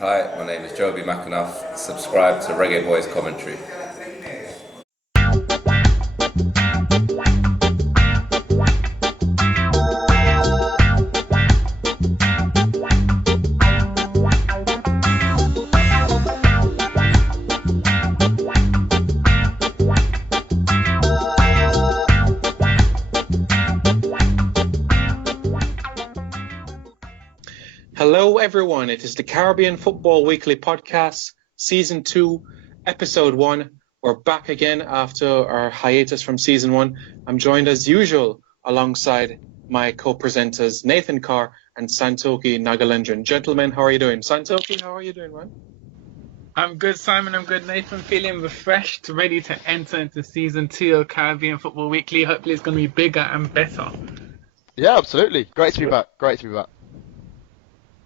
Hi, my name is Joby McAnuff. Subscribe to Reggae Boys Commentary. Hello, everyone. It is the Caribbean Football Weekly Podcast, Season 2, Episode 1. We're back again after our hiatus from Season 1. I'm joined as usual alongside my co-presenters Nathan Carr and Santoki Nagalendran. Gentlemen, how are you doing? Santoki, how are you doing, man? I'm good, Simon. I'm good, Nathan. Feeling refreshed, ready to enter into Season 2 of Caribbean Football Weekly. Hopefully it's going to be bigger and better. Yeah, absolutely. Great to be back. Great to be back.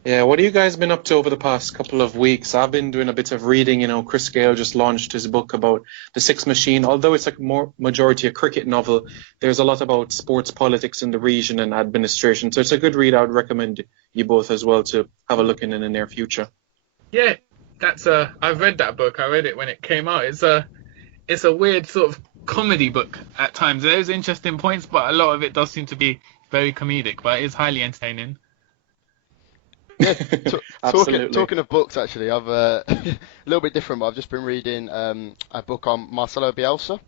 Yeah, what have you guys been up to over the past couple of weeks? I've been doing a bit of reading. Chris Gale just launched his book about the Six Machine. Although it's like more majority a cricket novel, there's a lot about sports politics in the region and administration. So it's a good read. I would recommend you both as well to have a look in the near future. Yeah, I've read that book. I read it when it came out. It's a weird sort of comedy book at times. There's interesting points, but a lot of it does seem to be very comedic. But it is highly entertaining. Yeah, talking of books, actually, I've a little bit different, but I've just been reading a book on Marcelo Bielsa,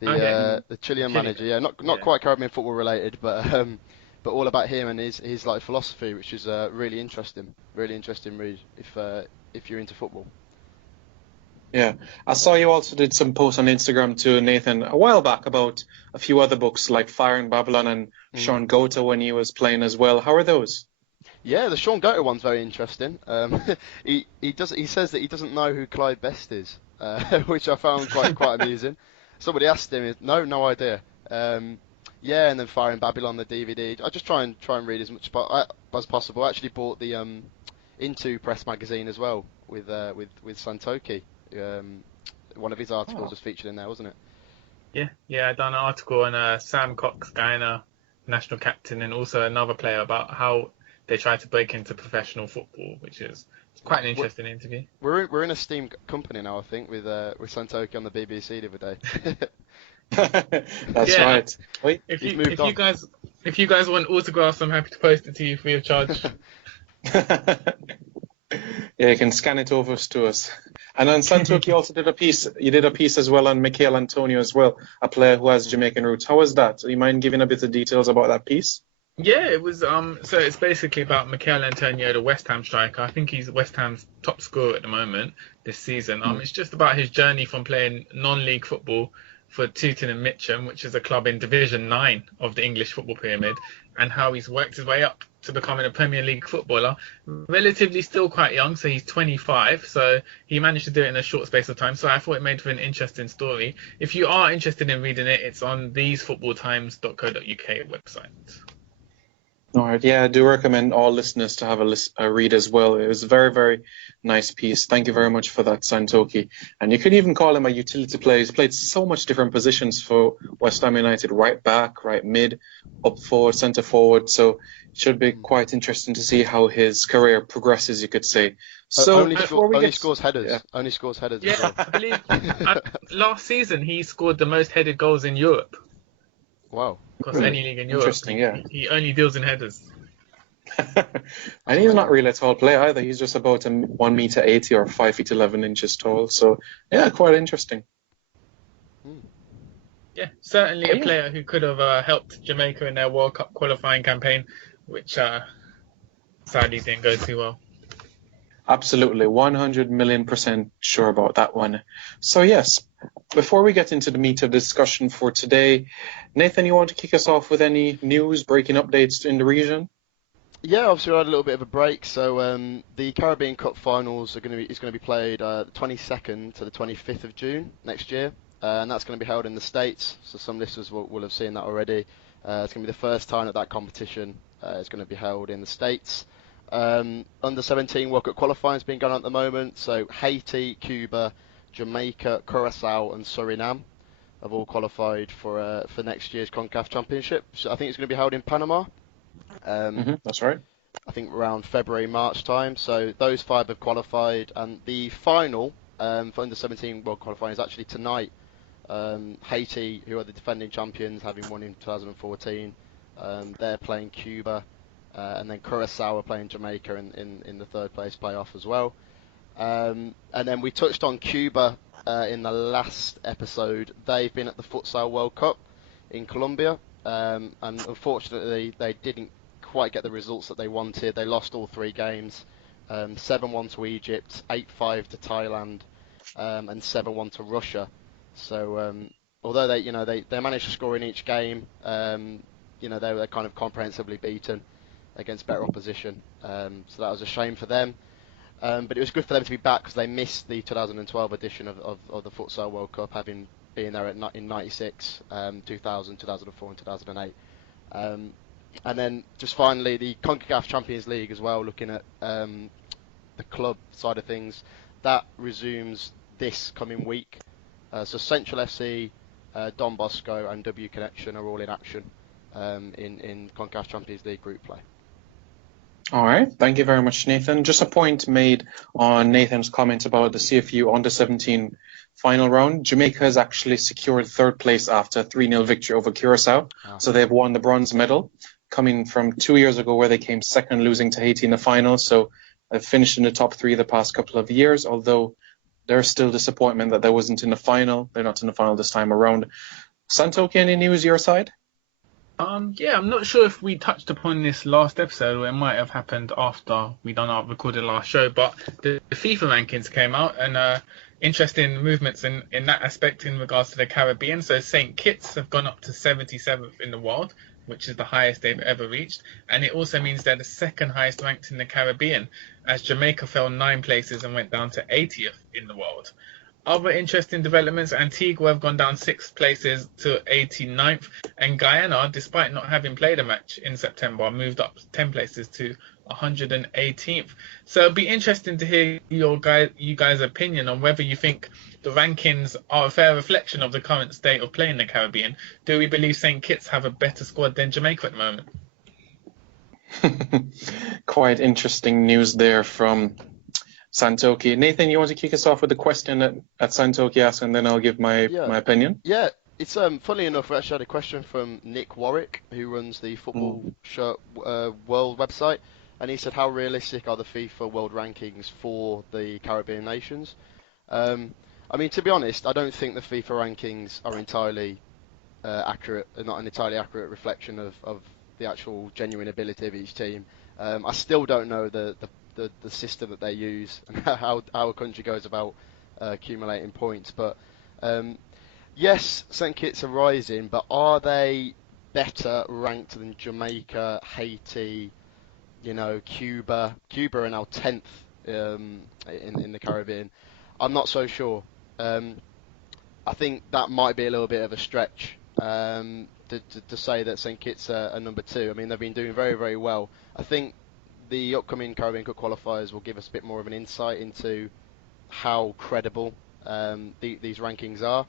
the Chilean manager. Yeah, not quite Caribbean football related, but all about him and his like philosophy, which is really interesting read if you're into football. Yeah, I saw you also did some posts on Instagram too, Nathan, a while back about a few other books like Fire in Babylon and Sean Gota when he was playing as well. How are those? Yeah, the Sean Gota one's very interesting. He says that he doesn't know who Clyde Best is, which I found quite amusing. Somebody asked him, no idea. Yeah, and then Fire in Babylon, the DVD. I just try and read as much as possible. I actually bought the Into Press magazine as well with Santoki. One of his articles was featured in there, wasn't it? Yeah. I done an article on Sam Cox, Guyana national captain, and also another player about how they try to break into professional football, which is quite an interesting interview. We're in a steam company now, I think, with Santoki on the BBC the other day. That's right. Wait, if you guys want autographs, I'm happy to post it to you free of charge. Yeah, you can scan it over to us. And then Santoki also did a piece. You did a piece as well on Michail Antonio as well, a player who has Jamaican roots. How was that? Do you mind giving a bit of details about that piece? Yeah, it was. So it's basically about Michail Antonio, the West Ham striker. I think he's West Ham's top scorer at the moment this season. It's just about his journey from playing non-league football for Tooting and Mitcham, which is a club in Division 9 of the English football pyramid, and how he's worked his way up to becoming a Premier League footballer. Relatively still quite young, so he's 25, so he managed to do it in a short space of time. So I thought it made for an interesting story. If you are interested in reading it, it's on thesefootballtimes.co.uk website. All right. Yeah, I do recommend all listeners to have a read as well. It was a very, very nice piece. Thank you very much for that, Santoki. And you could even call him a utility player. He's played so much different positions for West Ham United, right back, right mid, up forward, centre forward. So it should be quite interesting to see how his career progresses, you could say. So only scores headers. Yeah. Only scores headers. Yeah, well. I believe last season he scored the most headed goals in Europe. Wow. Across any league in Europe. Interesting, yeah. He only deals in headers. And he's not really a tall player either. He's just about 1 meter 80 or 5 feet 11 inches tall. So, yeah, quite interesting. Yeah, certainly a player who could have helped Jamaica in their World Cup qualifying campaign, which sadly didn't go too well. Absolutely, 100 million% sure about that one. So yes, before we get into the meat of the discussion for today, Nathan, you want to kick us off with any news, breaking updates in the region? Yeah, obviously we had a little bit of a break. So the Caribbean Cup finals is going to be played 22nd to the 25th of June next year, and that's going to be held in the States. So some listeners will have seen that already. It's going to be the first time that competition is going to be held in the States. Under 17 World Cup qualifying has been going on at the moment. So Haiti, Cuba, Jamaica, Curacao, and Suriname have all qualified for next year's CONCACAF Championship. So I think it's going to be held in Panama. That's right. I think around February, March time. So those 5 have qualified, and the final for under 17 world qualifying is actually tonight. Haiti, who are the defending champions, having won in 2014, they're playing Cuba, and then Curacao are playing Jamaica in the third place playoff as well. And then we touched on Cuba in the last episode. They've been at the Futsal World Cup in Colombia, and unfortunately they didn't quite get the results that they wanted. They lost all 3 games, 7-1 to Egypt, 8-5 to Thailand, and 7-1 to Russia. So although they managed to score in each game, they were kind of comprehensively beaten against better opposition. So that was a shame for them. But it was good for them to be back because they missed the 2012 edition of the Futsal World Cup, having been there in 96, 2000, 2004 and 2008. And then just finally the CONCACAF Champions League as well, looking at the club side of things, that resumes this coming week. So Central FC, Don Bosco and W Connection are all in action in CONCACAF Champions League group play. All right. Thank you very much, Nathan. Just a point made on Nathan's comment about the CFU under-17 final round. Jamaica has actually secured third place after a 3-0 victory over Curacao. Oh. So they've won the bronze medal, coming from 2 years ago where they came second, losing to Haiti in the final. So they've finished in the top 3 the past couple of years, although there's still disappointment that they wasn't in the final. They're not in the final this time around. Santoki, any news your side? Yeah, I'm not sure if we touched upon this last episode, or it might have happened after we recorded last show, but the FIFA rankings came out, and interesting movements in that aspect in regards to the Caribbean. So St. Kitts have gone up to 77th in the world, which is the highest they've ever reached, and it also means they're the second highest ranked in the Caribbean, as Jamaica fell 9 places and went down to 80th in the world. Other interesting developments, Antigua have gone down 6 places to 89th, and Guyana, despite not having played a match in September, moved up 10 places to 118th. So it'll be interesting to hear you guys' opinion on whether you think the rankings are a fair reflection of the current state of play in the Caribbean. Do we believe St. Kitts have a better squad than Jamaica at the moment? Quite interesting news there from Santoki. Nathan, you want to kick us off with the question that Santoki asked, and then I'll give my opinion? Yeah, it's funnily enough, we actually had a question from Nick Warwick, who runs the Football Shirt World website, and he said, how realistic are the FIFA World Rankings for the Caribbean nations? I mean, to be honest, I don't think the FIFA rankings are entirely accurate, not an entirely accurate reflection of the actual genuine ability of each team. I still don't know the system that they use and how a country goes about accumulating points. But yes, St. Kitts are rising, but are they better ranked than Jamaica, Haiti, Cuba? Cuba are now 10th in the Caribbean. I'm not so sure. I think that might be a little bit of a stretch to say that St. Kitts are number 2. I mean, they've been doing very, very well. I think the upcoming Caribbean Cup qualifiers will give us a bit more of an insight into how credible these rankings are.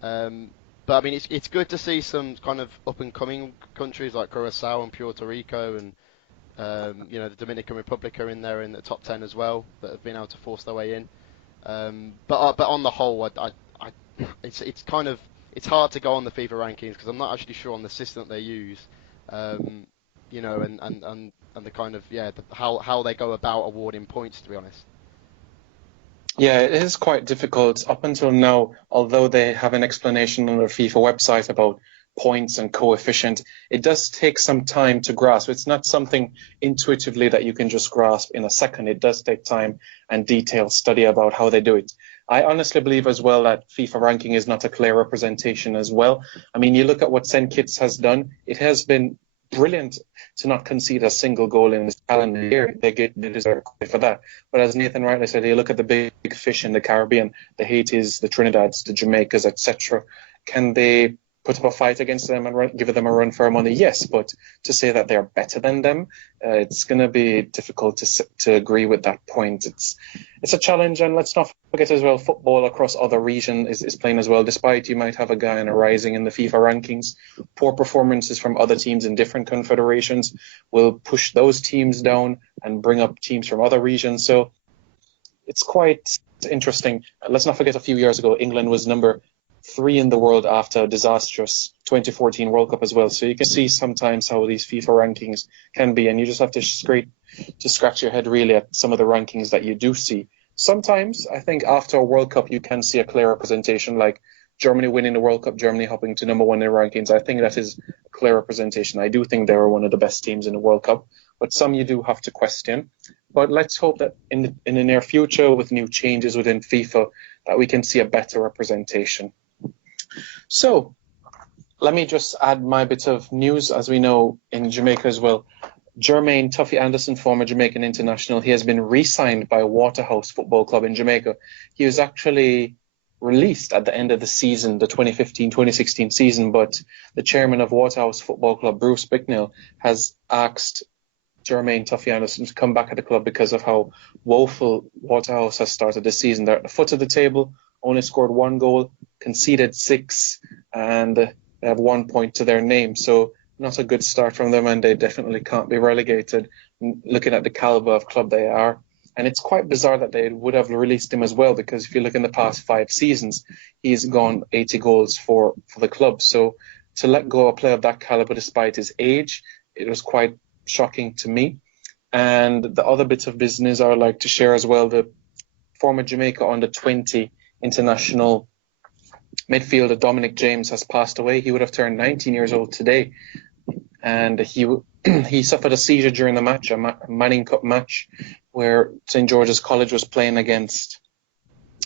But I mean, it's good to see some kind of up-and-coming countries like Curacao and Puerto Rico and the Dominican Republic are in there in the top 10 as well, that have been able to force their way in. But on the whole, it's hard to go on the FIFA rankings because I'm not actually sure on the system that they use. And the kind of how they go about awarding points, to be honest. Yeah, it is quite difficult up until now. Although they have an explanation on their FIFA website about points and coefficient, it does take some time to grasp. It's not something intuitively that you can just grasp in a second. It does take time and detailed study about how they do it. I honestly believe as well that FIFA ranking is not a clear representation as well. I mean, you look at what St. Kitts has done. It has been brilliant to not concede a single goal in this calendar year. They deserve credit for that. But as Nathan rightly said, you look at the big fish in the Caribbean, the Haitis, the Trinidadies, the Jamaicas, etc. Can they put up a fight against them and give them a run for our money, yes. But to say that they're better than them, it's going to be difficult to agree with that point. It's a challenge, and let's not forget as well, football across other regions is playing as well. Despite you might have a Guyana rising in the FIFA rankings, poor performances from other teams in different confederations will push those teams down and bring up teams from other regions. So it's quite interesting. Let's not forget a few years ago, England was number 3 in the world after a disastrous 2014 World Cup as well. So you can see sometimes how these FIFA rankings can be, and you just have to scratch your head really at some of the rankings that you do see. Sometimes I think after a World Cup you can see a clear representation, like Germany winning the World Cup, Germany hopping to number 1 in the rankings. I think that is a clear representation. I do think they were one of the best teams in the World Cup, but some you do have to question. But let's hope that in the near future, with new changes within FIFA, that we can see a better representation. So let me just add my bit of news. As we know, in Jamaica as well, Jermaine Tuffy Anderson, former Jamaican international, he has been re-signed by Waterhouse Football Club in Jamaica. He was actually released at the end of the season, the 2015-2016 season, but the chairman of Waterhouse Football Club, Bruce Bicknell, has asked Jermaine Tuffy Anderson to come back at the club because of how woeful Waterhouse has started this season. They're at the foot of the table, only scored 1 goal, conceded 6, and they have 1 point to their name. So not a good start from them, and they definitely can't be relegated, looking at the caliber of club they are. And it's quite bizarre that they would have released him as well, because if you look in the past 5 seasons, he's gone 80 goals for the club. So to let go a player of that caliber despite his age, it was quite shocking to me. And the other bits of business I would like to share as well, the former Jamaica under-20 international midfielder Dominic James has passed away. He would have turned 19 years old today, and he suffered a seizure during the match, a Manning Cup match, where St. George's College was playing against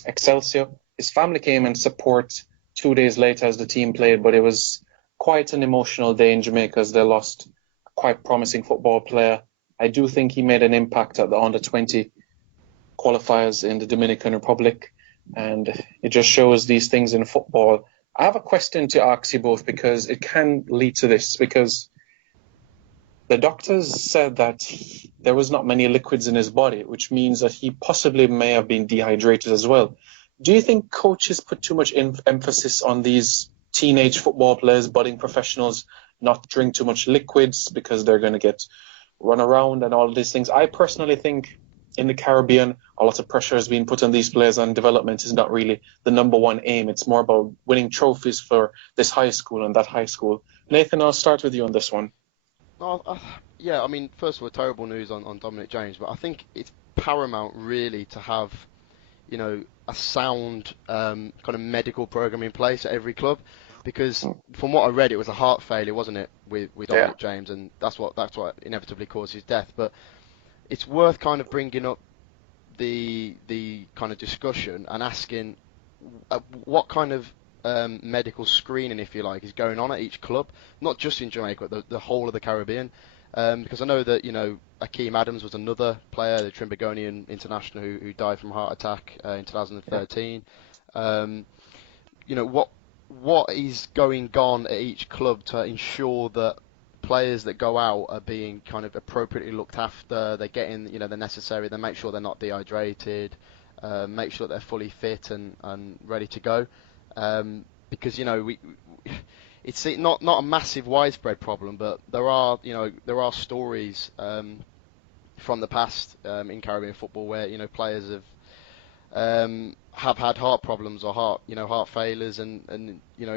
Excelsior. His family came and support 2 days later as the team played, but it was quite an emotional day in Jamaica as they lost a quite promising football player. I do think he made an impact at the under-20 qualifiers in the Dominican Republic, and it just shows these things in football. I have a question to ask you both, because it can lead to this, because the doctors said that there was not many liquids in his body, which means that he possibly may have been dehydrated as well. Do you think coaches put too much emphasis on these teenage football players, budding professionals, not drink too much liquids because they're going to get run around and all of these things? I personally think in the Caribbean, a lot of pressure is being put on these players, and development is not really the number one aim. It's more about winning trophies for this high school and that high school. Nathan, I'll start with you on this one. Yeah, I mean, first of all, terrible news on Dominic James, but I think it's paramount really to have, you know, a sound kind of medical program in place at every club, because from what I read, it was a heart failure, wasn't it, with Dominic James, and that's what inevitably caused his death. But it's worth kind of bringing up the kind of discussion and asking what kind of medical screening, if you like, is going on at each club, not just in Jamaica, but the whole of the Caribbean. Because I know that, you know, Akeem Adams was another player, the Trimbagonian international, who died from a heart attack in 2013. You know, what is going on at each club to ensure that players that go out are being kind of appropriately looked after, they're getting, you know, the necessary, they make sure they're not dehydrated, make sure they're fully fit and ready to go. Because, you know, it's not a massive widespread problem, but there are stories from the past in Caribbean football where, you know, players have had heart problems or heart failures, and you know,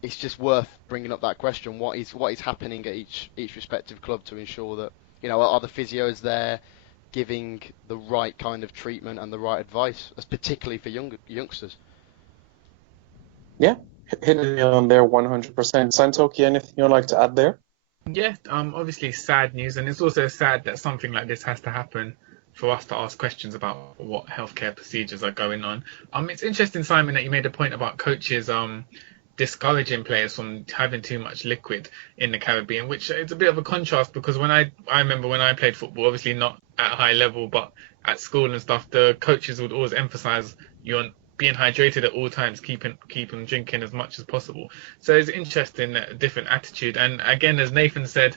it's just worth bringing up that question: what is happening at each respective club to ensure that, you know, are the physios there giving the right kind of treatment and the right advice, particularly for youngsters? Yeah, hitting on there 100%. Santoki, anything you'd like to add there? Yeah, obviously sad news, and it's also sad that something like this has to happen for us to ask questions about what healthcare procedures are going on. It's interesting, Simon, that you made a point about coaches discouraging players from having too much liquid in the Caribbean, which is a bit of a contrast, because when I remember when I played football, obviously not at a high level, but at school and stuff, the coaches would always emphasize you on being hydrated at all times, keeping drinking as much as possible. So it's interesting, different attitude. And again, as Nathan said,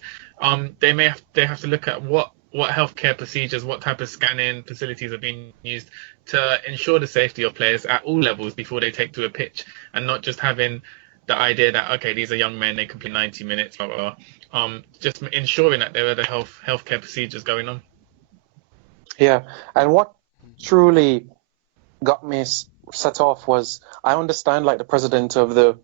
they have to look at what healthcare procedures, what type of scanning facilities are being used to ensure the safety of players at all levels before they take to a pitch, and not just having the idea that, okay, these are young men, they can play 90 minutes, blah, blah, blah. Just ensuring that there are the healthcare procedures going on. Yeah, and what truly got me set off was, I understand, like, the president of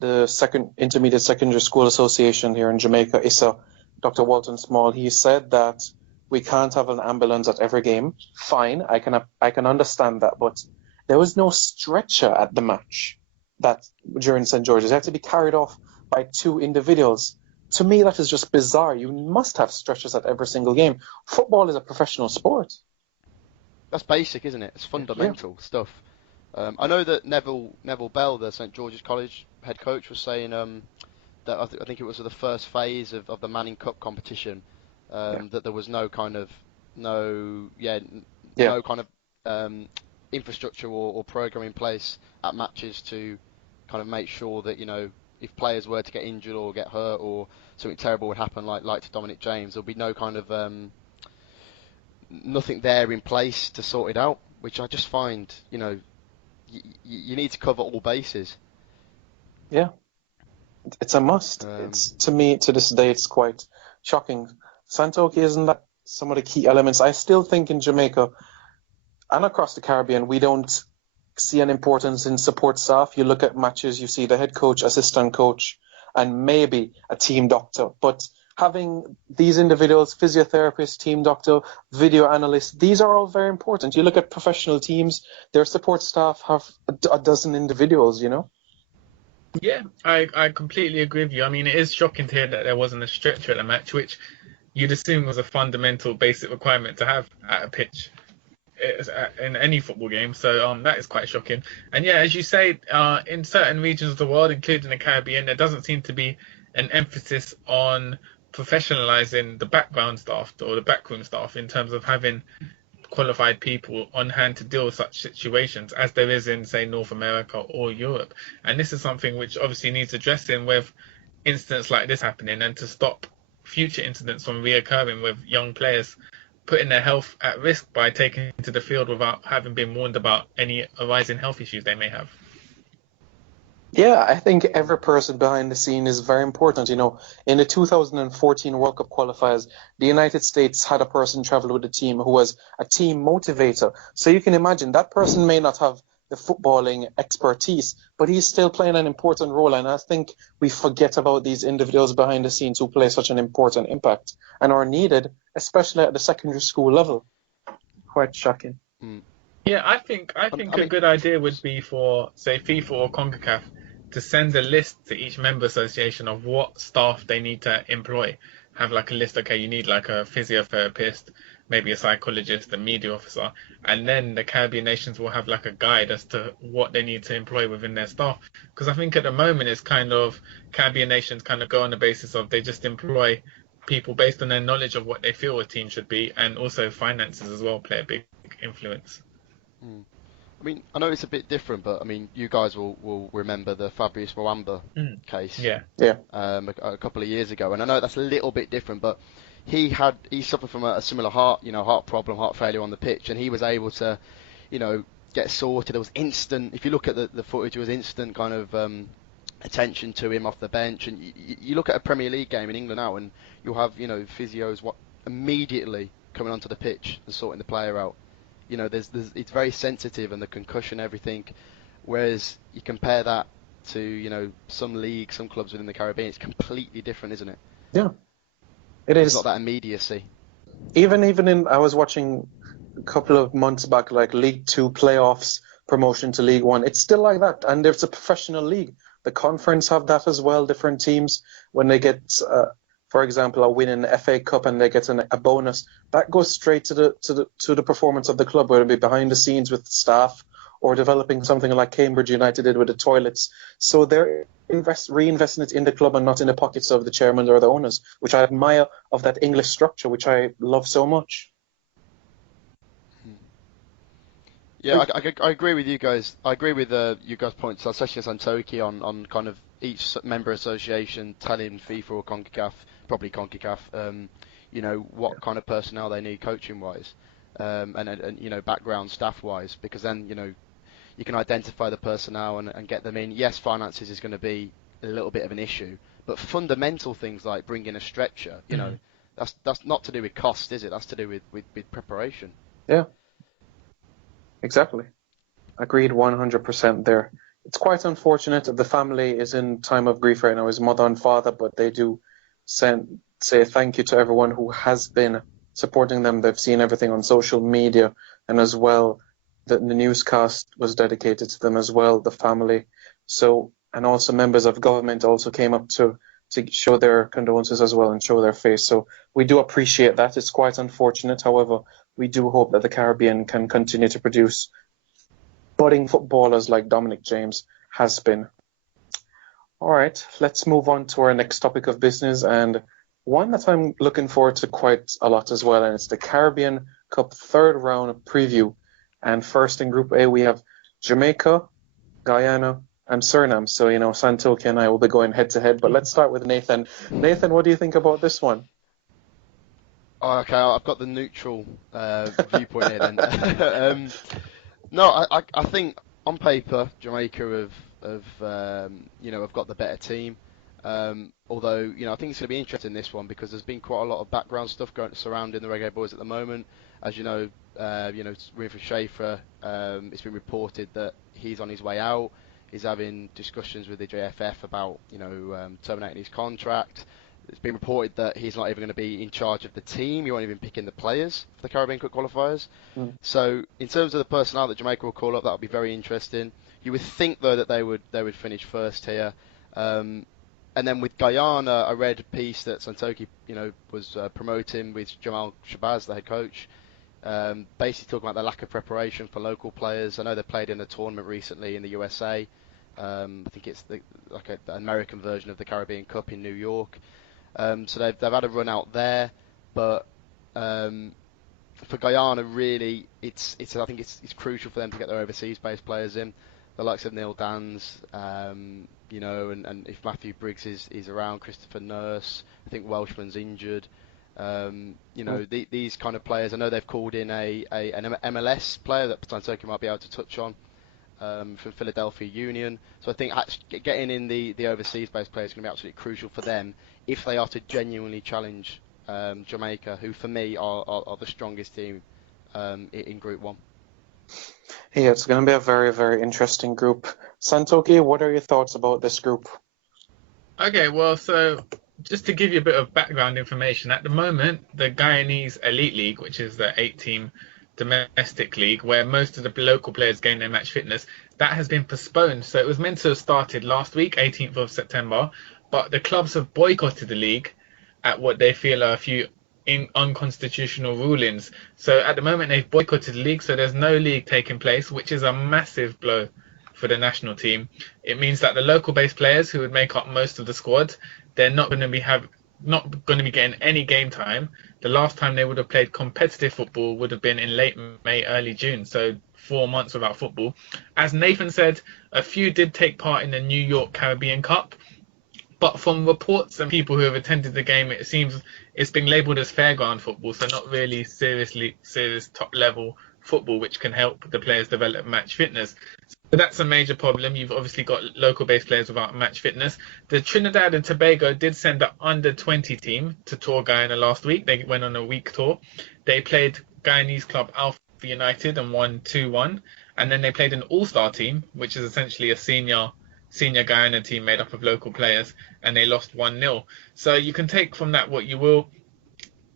the second intermediate secondary school association here in Jamaica, ISSA, Dr. Walton Small, he said that we can't have an ambulance at every game. Fine, I can understand that, but there was no stretcher at the match that during St. George's. It had to be carried off by two individuals. To me, that is just bizarre. You must have stretchers at every single game. Football is a professional sport. That's basic, isn't it? It's fundamental stuff. I know that Neville Bell, the St George's College head coach, was saying that I think it was the first phase of the Manning Cup competition, that there was no kind of infrastructure or program in place at matches to kind of make sure that, you know, if players were to get injured or get hurt or something terrible would happen, like to Dominic James, there'll be no kind of nothing there in place to sort it out, which I just find, you know, you need to cover all bases. Yeah, it's a must. It's, to me, to this day, it's quite shocking. Santoki, isn't that some of the key elements? I still think in Jamaica and across the Caribbean, we don't see an importance in support staff. You look at matches, you see the head coach, assistant coach, and maybe a team doctor. But having these individuals, physiotherapist, team doctor, video analyst, these are all very important. You look at professional teams, their support staff have a dozen individuals, you know? Yeah, I completely agree with you. I mean, it is shocking to hear that there wasn't a stretcher at the match, which you'd assume was a fundamental basic requirement to have at a pitch in any football game. So that is quite shocking. And yeah, as you say, in certain regions of the world, including the Caribbean, there doesn't seem to be an emphasis on professionalizing the background staff or the backroom staff in terms of having qualified people on hand to deal with such situations as there is in, say, North America or Europe. And this is something which obviously needs addressing with incidents like this happening, and to stop future incidents from reoccurring with young players putting their health at risk by taking to the field without having been warned about any arising health issues they may have. Yeah, I think every person behind the scene is very important. You know, in the 2014 World Cup qualifiers, the United States had a person travel with the team who was a team motivator. So you can imagine that person may not have the footballing expertise, but he's still playing an important role. And I think we forget about these individuals behind the scenes who play such an important impact and are needed, especially at the secondary school level. Quite shocking. Yeah, I think a good idea would be for, say, FIFA or CONCACAF to send a list to each member association of what staff they need to employ. Have like a list, okay, you need like a physiotherapist, maybe a psychologist, a media officer, and then the Caribbean nations will have like a guide as to what they need to employ within their staff. Because I think at the moment it's kind of Caribbean nations kind of go on the basis of they just employ people based on their knowledge of what they feel a team should be, and also finances as well play a big influence. I mean, I know it's a bit different, but I mean, you guys will remember the Fabrice Mwamba case. Yeah. A couple of years ago, and I know that's a little bit different, but he suffered from a similar heart problem, heart failure on the pitch, and he was able to, you know, get sorted. It was instant. If you look at the footage, it was instant kind of attention to him off the bench. And you look at a Premier League game in England now, and you'll have, you know, physios immediately coming onto the pitch and sorting the player out. You know, it's very sensitive, and the concussion, everything. Whereas you compare that to, you know, some leagues, some clubs within the Caribbean, it's completely different, isn't it? Yeah, it is. It's not that immediacy. Even in, I was watching a couple of months back, like League Two playoffs, promotion to League One. It's still like that, and it's a professional league. The conference have that as well. Different teams, when they get, for example, a win in the FA Cup and they get a bonus, that goes straight to the performance of the club, whether it be behind the scenes with staff or developing something like Cambridge United did with the toilets. So they're reinvesting it in the club and not in the pockets of the chairman or the owners, which I admire of that English structure, which I love so much. Yeah, I agree with you guys. I agree with you guys' points, especially Santoki on kind of each member association telling FIFA or CONCACAF, probably CONCACAF, what kind of personnel they need coaching wise, and background staff wise, because then you can identify the personnel and get them in. Yes, finances is going to be a little bit of an issue, but fundamental things like bringing a stretcher, that's not to do with cost, is it? That's to do with preparation. Yeah, exactly. Agreed 100% there. It's quite unfortunate that the family is in time of grief right now, his mother and father, but they do say thank you to everyone who has been supporting them. They've seen everything on social media, and as well, the newscast was dedicated to them as well, the family. So, and also members of government also came up to show their condolences as well and show their face. So we do appreciate that. It's quite unfortunate. However, we do hope that the Caribbean can continue to produce budding footballers like Dominic James has been. All right, let's move on to our next topic of business, and one that I'm looking forward to quite a lot as well, and it's the Caribbean Cup third round preview. And first in Group A, we have Jamaica, Guyana, and Suriname. So, Santoki and I will be going head to head, but let's start with Nathan. Nathan, what do you think about this one? Oh, okay, I've got the neutral viewpoint here then. No, I think on paper Jamaica have got the better team. Although I think it's going to be interesting this one because there's been quite a lot of background stuff surrounding the Reggae Boys at the moment. As you know, Rufus Schaefer. It's been reported that he's on his way out. He's having discussions with the JFF about terminating his contract. It's been reported that he's not even going to be in charge of the team. He won't even pick in the players for the Caribbean Cup qualifiers. So in terms of the personnel that Jamaica will call up, that would be very interesting. You would think though that they would finish first here. And then with Guyana, I read a piece that Santoki was promoting with Jamal Shabazz, the head coach. Basically talking about the lack of preparation for local players. I know they played in a tournament recently in the USA. I think it's an American version of the Caribbean Cup in New York. So they've had a run out there, but for Guyana, really, I think it's crucial for them to get their overseas-based players in, the likes of Neil Dans, and if Matthew Briggs is around, Christopher Nurse. I think Welshman's injured. These kind of players. I know they've called in an MLS player that Santoki might be able to touch on. From Philadelphia Union. So I think getting in the overseas-based players is going to be absolutely crucial for them if they are to genuinely challenge Jamaica, who for me are the strongest team in Group 1. Yeah, it's going to be a very, very interesting group. Santoki, what are your thoughts about this group? Okay, well, so just to give you a bit of background information, at the moment, the Guyanese Elite League, which is the 8-team domestic league where most of the local players gain their match fitness, that has been postponed. So it was meant to have started last week, 18th of September, but the clubs have boycotted the league at what they feel are a few unconstitutional rulings. So at the moment they've boycotted the league, so there's no league taking place, which is a massive blow for the national team. It means that the local based players who would make up most of the squad, they're not going to be getting any game time. The last time they would have played competitive football would have been in late May, early June, so 4 months without football. As Nathan said, a few did take part in the New York Caribbean Cup, but from reports and people who have attended the game, it seems it's been labelled as fairground football, so not really serious top-level football, which can help the players develop match fitness. So that's a major problem. You've obviously got local-based players without match fitness. The Trinidad and Tobago did send an under-20 team to tour Guyana last week. They went on a week tour. They played Guyanese club Alpha United and won 2-1. And then they played an all-star team, which is essentially a senior Guyana team made up of local players, and they lost 1-0. So you can take from that what you will.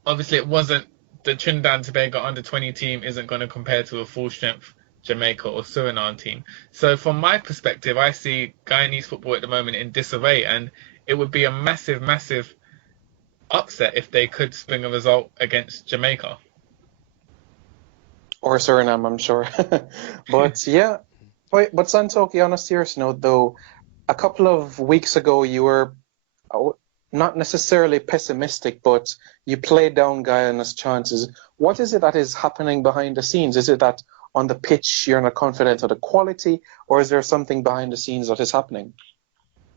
Obviously, it wasn't the Trinidad and Tobago under-20 team isn't going to compare to a full-strength Jamaica or Suriname team. So from my perspective, I see Guyanese football at the moment in disarray, and it would be a massive, massive upset if they could spring a result against Jamaica. Or Suriname, I'm sure. But yeah, but Santoki, on a serious note though, a couple of weeks ago you were not necessarily pessimistic, but you played down Guyana's chances. What is it that is happening behind the scenes? Is it that on the pitch you're not confident of the quality, or is there something behind the scenes that is happening?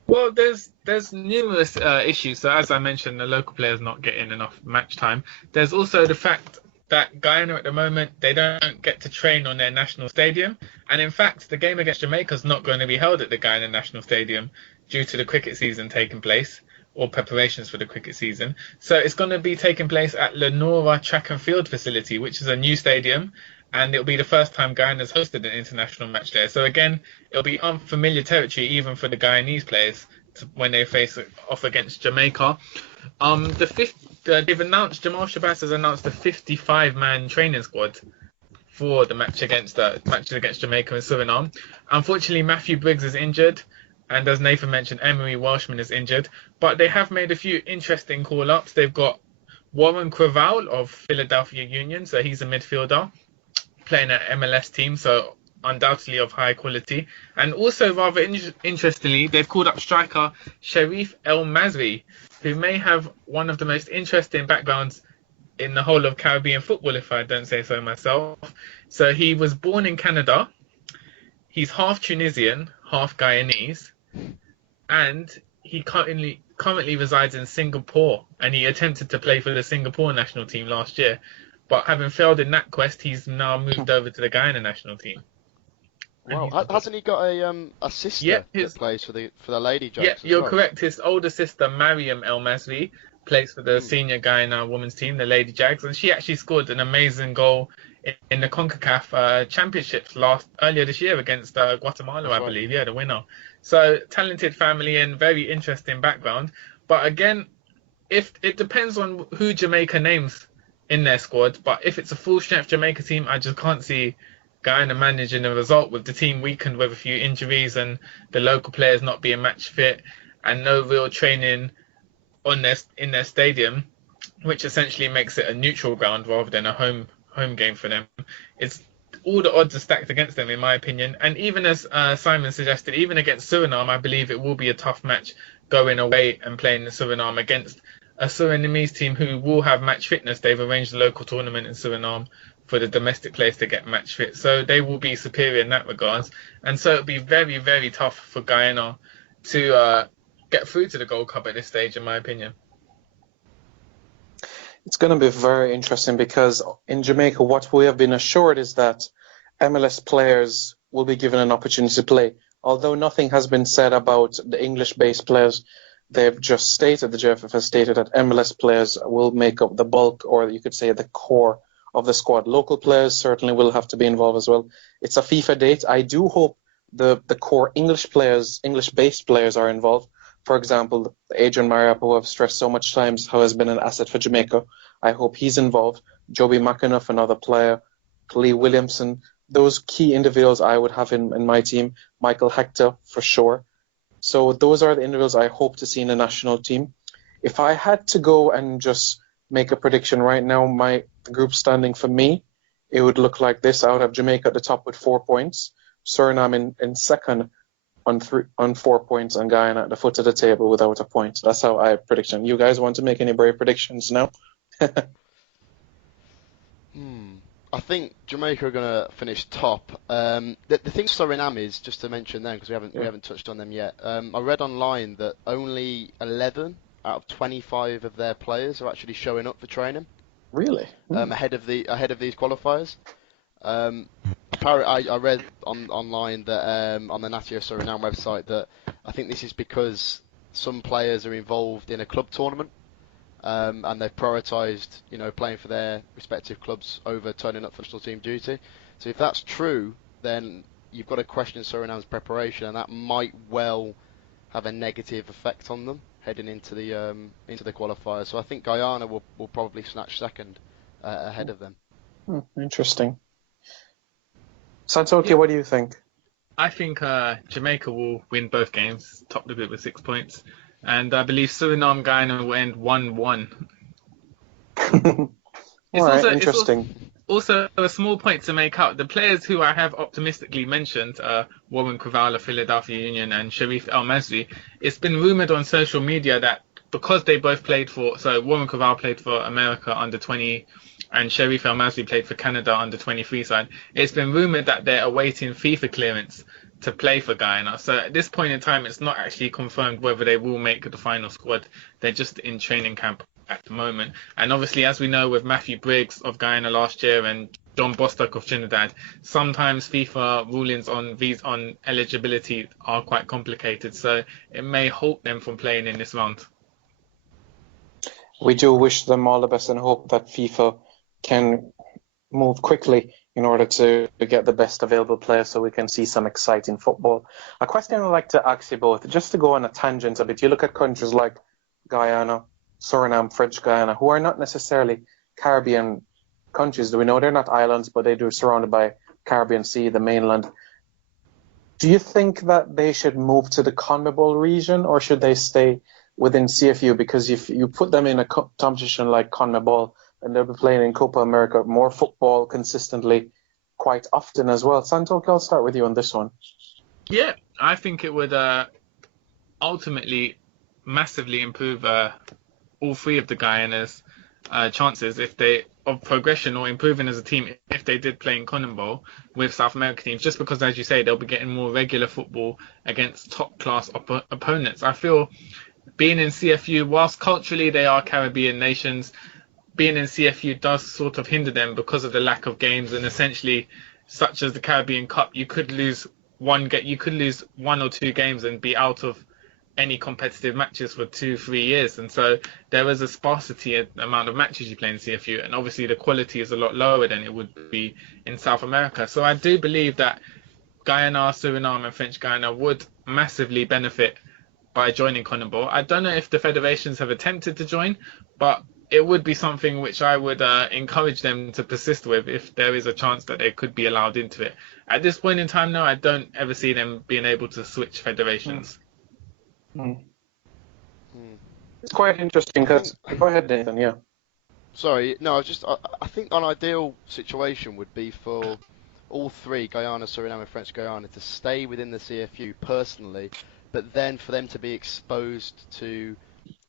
Well, there's numerous issues. So as I mentioned, the local players not getting enough match time. There's also the fact that Guyana at the moment, they don't get to train on their national stadium. And in fact, the game against Jamaica is not going to be held at the Guyana National Stadium due to the cricket season taking place, or preparations for the cricket season. So it's going to be taking place at Lenora Track and Field Facility, which is a new stadium. And it'll be the first time Guyana's hosted an international match there. So again, it'll be unfamiliar territory even for the Guyanese players when they face off against Jamaica. They've announced, Jamal Shabazz has announced a 55-man training squad for the matches against Jamaica and Suriname. Unfortunately, Matthew Briggs is injured, and as Nathan mentioned, Emery Welshman is injured. But they have made a few interesting call-ups. They've got Warren Creval of Philadelphia Union, so he's a midfielder playing at MLS team, so undoubtedly of high quality. And also, rather interestingly, they've called up striker Sharif El Masri, who may have one of the most interesting backgrounds in the whole of Caribbean football, if I don't say so myself. So he was born in Canada. He's half Tunisian, half Guyanese, and he currently resides in Singapore, and he attempted to play for the Singapore national team last year. But having failed in that quest, he's now moved over to the Guyana national team. Wow, hasn't he got a sister that plays for the Lady Jags? Yeah, you're correct. His older sister, Mariam El Masri, plays for the senior Guyana women's team, the Lady Jags, and she actually scored an amazing goal in the CONCACAF Championships earlier this year against Guatemala, I believe. Yeah, the winner. So talented family and very interesting background. But again, if it depends on who Jamaica names in their squad, but if it's a full strength Jamaica team, I just can't see Guyana managing the result with the team weakened with a few injuries and the local players not being match fit and no real training in their stadium, which essentially makes it a neutral ground rather than a home game for them. It's all the odds are stacked against them, in my opinion. And even as Simon suggested, even against Suriname, I believe it will be a tough match going away and playing the Suriname against a Surinamese team who will have match fitness. They've arranged a local tournament in Suriname for the domestic players to get match fit. So they will be superior in that regards. And so it'll be very, very tough for Guyana to get through to the Gold Cup at this stage, in my opinion. It's going to be very interesting because in Jamaica, what we have been assured is that MLS players will be given an opportunity to play. Although nothing has been said about the English-based players, they've just stated, the JFF has stated that MLS players will make up the bulk, or you could say the core of the squad. Local players certainly will have to be involved as well. It's a FIFA date. I do hope the core English-based players are involved. For example, Adrian Mariappa, who I've stressed so much times, who has been an asset for Jamaica. I hope he's involved. Joby McAnuff, another player. Lee Williamson. Those key individuals I would have in my team. Michael Hector, for sure. So those are the individuals I hope to see in the national team. If I had to go and just make a prediction right now, my group standing for me, it would look like this. I would have Jamaica at the top with 4 points. Suriname in second on 4 points, and Guyana at the foot of the table without a point. That's how I prediction. You guys want to make any brave predictions now? I think Jamaica are going to finish top. The thing Suriname is, just to mention them, because we haven't touched on them yet. I read online that only 11 out of 25 of their players are actually showing up for training. Really? Ahead of these qualifiers. I read online that on the Natia Suriname website that I think this is because some players are involved in a club tournament. And they've prioritised, playing for their respective clubs over turning up for national team duty. So if that's true, then you've got to question Suriname's preparation, and that might well have a negative effect on them heading into the qualifiers. So I think Guyana will probably snatch second ahead of them. Interesting. Santoki, what do you think? I think Jamaica will win both games, top the group with 6 points. And I believe Suriname Guyana will end 1-1. Interesting. It's also a small point to make out. The players who I have optimistically mentioned, Warren Creval of Philadelphia Union and Sharif El Masri, it's been rumoured on social media that because they both played Warren Creval played for America under 20 and Sherif El Masri played for Canada under 23 side. It's been rumoured that they're awaiting FIFA clearance to play for Guyana. So at this point in time, it's not actually confirmed whether they will make the final squad. They're just in training camp at the moment. And obviously, as we know with Matthew Briggs of Guyana last year and John Bostock of Trinidad, sometimes FIFA rulings on eligibility are quite complicated. So it may halt them from playing in this round. We do wish them all the best and hope that FIFA can move quickly in order to get the best available players so we can see some exciting football. A question I'd like to ask you both, just to go on a tangent a bit. You look at countries like Guyana, Suriname, French Guyana, who are not necessarily Caribbean countries. We know they're not islands, but they do surrounded by Caribbean Sea, the mainland. Do you think that they should move to the CONMEBOL region, or should they stay within CFU? Because if you put them in a competition like CONMEBOL, and they'll be playing in Copa America, more football consistently, quite often as well. Santoki, I'll start with you on this one. Yeah, I think it would ultimately massively improve all three of the Guyana's chances of progression or improving as a team if they did play in CONMEBOL with South American teams, just because, as you say, they'll be getting more regular football against top-class opponents. I feel being in CFU, whilst culturally they are Caribbean nations, being in CFU does sort of hinder them because of the lack of games, and essentially, such as the Caribbean Cup, you could lose one or two games and be out of any competitive matches for 2-3 years, and so there is a sparsity amount of matches you play in CFU, and obviously the quality is a lot lower than it would be in South America. So I do believe that Guyana, Suriname, and French Guyana would massively benefit by joining CONMEBOL. I don't know if the federations have attempted to join, but it would be something which I would encourage them to persist with if there is a chance that they could be allowed into it. At this point in time, no, I don't ever see them being able to switch federations. It's quite interesting because... Go ahead, Nathan, yeah. Sorry, no, I think an ideal situation would be for all three, Guyana, Suriname, and French Guyana, to stay within the CFU personally, but then for them to be exposed to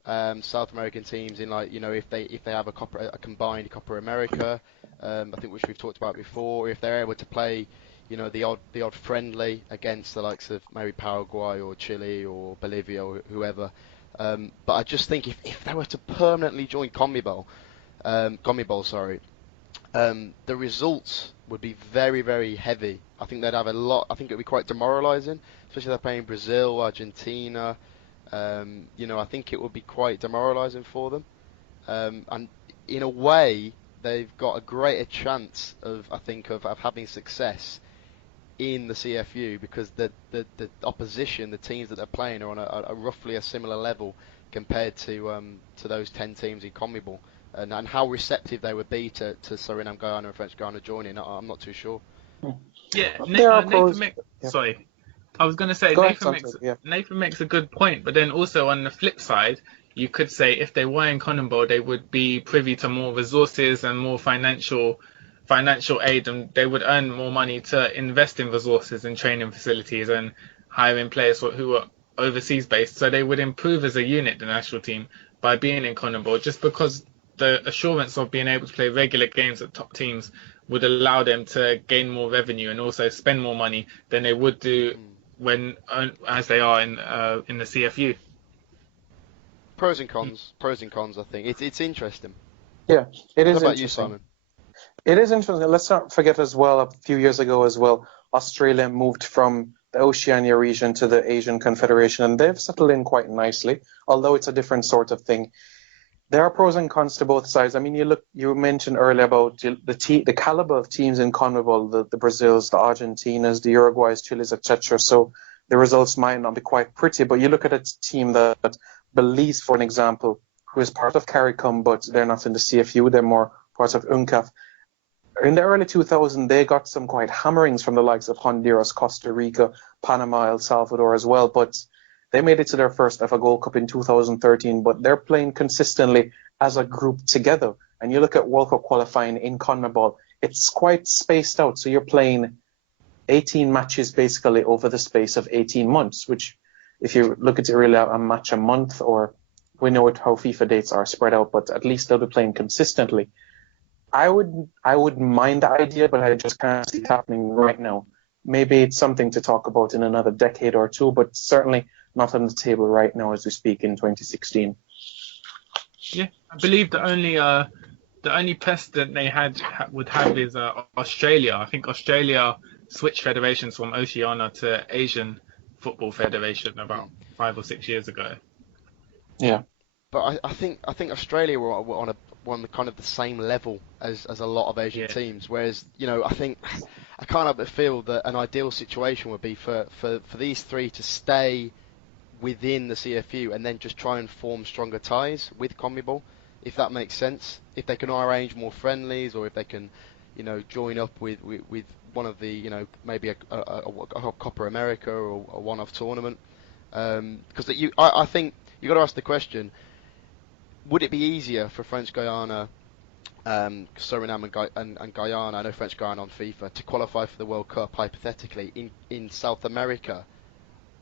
South American teams in, like, you know, if they have a combined Copa America, I think, which we've talked about before, if they're able to play, you know, the odd friendly against the likes of maybe Paraguay or Chile or Bolivia or whoever. But I just think if they were to permanently join CONMEBOL, the results would be very, very heavy. I think they'd have a lot. I think it would be quite demoralising, especially if they're playing Brazil, Argentina. You know, I think it would be quite demoralising for them. And in a way, they've got a greater chance of having success in the CFU because the opposition, the teams that they're playing, are on a roughly a similar level compared to those 10 teams in CONMEBOL. And how receptive they would be to Suriname, Guyana, and French Guyana joining, I'm not too sure. Yeah, sorry. I was going to say Nathan makes a good point, but then also on the flip side, you could say if they were in CONMEBOL, they would be privy to more resources and more financial aid, and they would earn more money to invest in resources and training facilities and hiring players who are overseas based. So they would improve as a unit, the national team, by being in CONMEBOL, just because the assurance of being able to play regular games at top teams would allow them to gain more revenue and also spend more money than they would do as they are in the CFU. Pros and cons. I think it's interesting. Yeah, it is. What about interesting. you, Simon? It is interesting. Let's not forget as well, a few years ago as well, Australia moved from the Oceania region to the Asian Confederation, and they've settled in quite nicely, although it's a different sort of thing. There are pros and cons to both sides. I mean, you mentioned earlier about the caliber of teams in CONMEBOL, the Brazils, the Argentinas, the Uruguays, Chiles, etc. So the results might not be quite pretty, but you look at a team that Belize, for an example, who is part of CARICOM, but they're not in the CFU, they're more part of UNCAF. In the early 2000s, they got some quite hammerings from the likes of Honduras, Costa Rica, Panama, El Salvador as well, but they made it to their first ever Gold Cup in 2013, but they're playing consistently as a group together. And you look at World Cup qualifying in CONMEBOL, it's quite spaced out. So you're playing 18 matches basically over the space of 18 months, which if you look at it really a match a month, or we know how FIFA dates are spread out, but at least they'll be playing consistently. I wouldn't mind the idea, but I just can't see it happening right now. Maybe it's something to talk about in another decade or two, but certainly not on the table right now as we speak in 2016. Yeah, I believe the only precedent they would have is Australia. I think Australia switched federations from Oceania to Asian Football Federation about 5 or 6 years ago. Yeah. But I think Australia were on the kind of the same level as a lot of Asian Yeah. teams. Whereas, I can't help but feel that an ideal situation would be for these three to stay within the CFU and then just try and form stronger ties with CONMEBOL, if that makes sense. If they can arrange more friendlies, or if they can, join up with one of the, maybe a Copa America or a one-off tournament. Because I think you got to ask the question: would it be easier for French Guiana, Suriname and Guyana, I know French Guiana on FIFA, to qualify for the World Cup hypothetically in South America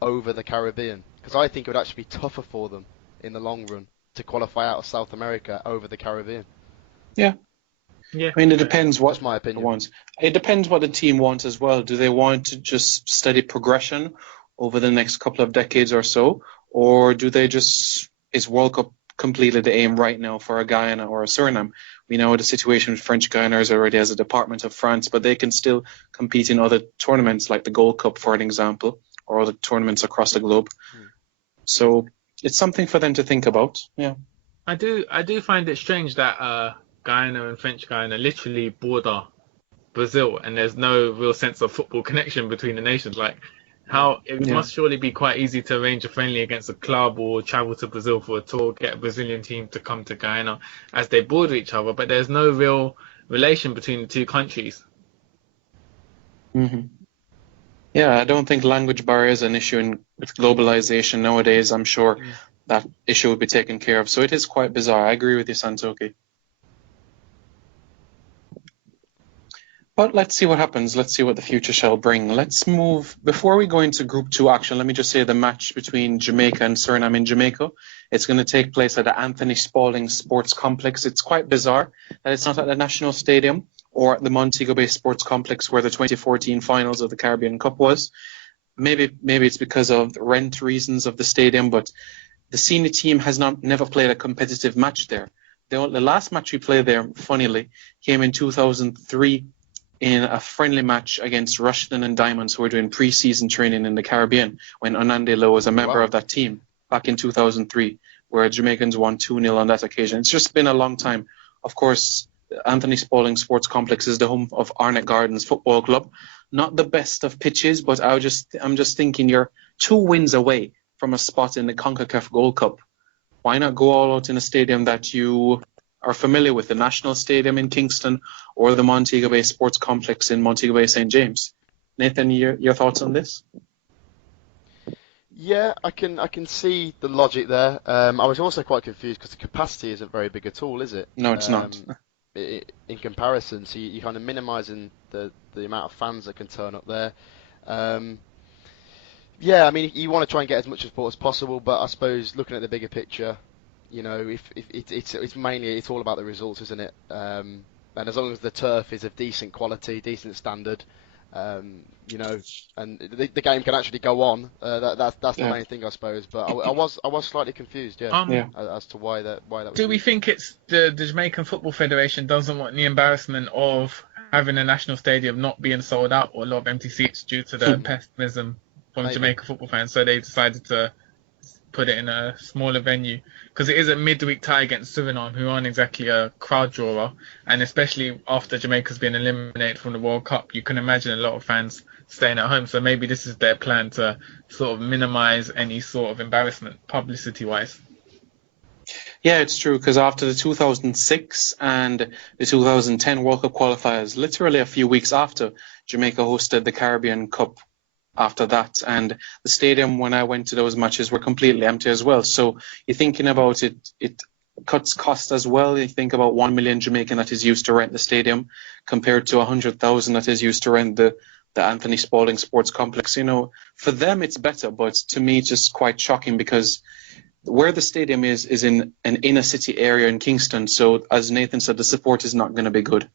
over the Caribbean? Because I think it would actually be tougher for them in the long run to qualify out of South America over the Caribbean. Yeah. Yeah. I mean, it depends what That's my opinion. wants. It depends what the team wants as well. Do they want to just steady progression over the next couple of decades or so, or do they is World Cup completely the aim right now for a Guyana or a Suriname? We know the situation with French Guyana is already as a department of France, but they can still compete in other tournaments like the Gold Cup, for an example, or other tournaments across the globe. So it's something for them to think about. Yeah. I do find it strange that Guyana and French Guyana literally border Brazil, and there's no real sense of football connection between the nations. Like, how it Yeah. must surely be quite easy to arrange a friendly against a club or travel to Brazil for a tour, get a Brazilian team to come to Guyana as they border each other, but there's no real relation between the two countries. hmm Yeah, I don't think language barrier is an issue with globalization nowadays. I'm sure that issue will be taken care of. So it is quite bizarre. I agree with you, Santoki. But let's see what happens. Let's see what the future shall bring. Let's move. Before we go into Group 2 action, let me just say the match between Jamaica and Suriname in Jamaica. It's going to take place at the Anthony Spalding Sports Complex. It's quite bizarre that it's not at the National Stadium or at the Montego Bay Sports Complex where the 2014 finals of the Caribbean Cup was. Maybe it's because of the rent reasons of the stadium, but the senior team has never played a competitive match there. The last match we played there, funnily, came in 2003 in a friendly match against Rushden and Diamonds, who were doing pre-season training in the Caribbean, when Onande Lowe was a member of that team back in 2003, where Jamaicans won 2-0 on that occasion. It's just been a long time. Of course, Anthony Spalding Sports Complex is the home of Arnett Gardens Football Club. Not the best of pitches, but I'm just thinking you're 2 wins away from a spot in the CONCACAF Gold Cup. Why not go all out in a stadium that you are familiar with, the National Stadium in Kingston or the Montego Bay Sports Complex in Montego Bay St. James? Nathan, your thoughts on this? Yeah, I can see the logic there. I was also quite confused because the capacity isn't very big at all, is it? No, it's not. In comparison, so you're kind of minimising the amount of fans that can turn up there. Yeah, I mean, you want to try and get as much support as possible, but I suppose looking at the bigger picture, if it's mainly it's all about the results, isn't it? And as long as the turf is of decent quality, decent standard, and the game can actually go on, that's the main thing, I suppose. But I was slightly confused, as to why that was. Do we think it's the Jamaican Football Federation doesn't want the embarrassment of having a national stadium not being sold out or a lot of empty seats due to the pessimism from Jamaican football fans, so they decided to put it in a smaller venue, because it is a midweek tie against Suriname, who aren't exactly a crowd drawer, and especially after Jamaica's been eliminated from the World Cup, you can imagine a lot of fans staying at home. So maybe this is their plan to sort of minimise any sort of embarrassment publicity-wise. Yeah, it's true, because after the 2006 and the 2010 World Cup qualifiers, literally a few weeks after, Jamaica hosted the Caribbean Cup after that, and the stadium, when I went to those matches, were completely empty as well. So you're thinking about it cuts costs as well. You think about 1 million Jamaican that is used to rent the stadium compared to 100,000 that is used to rent the Anthony Spalding Sports Complex. For them it's better, but to me it's just quite shocking, because where the stadium is in an inner city area in Kingston. So as Nathan said, the support is not going to be good.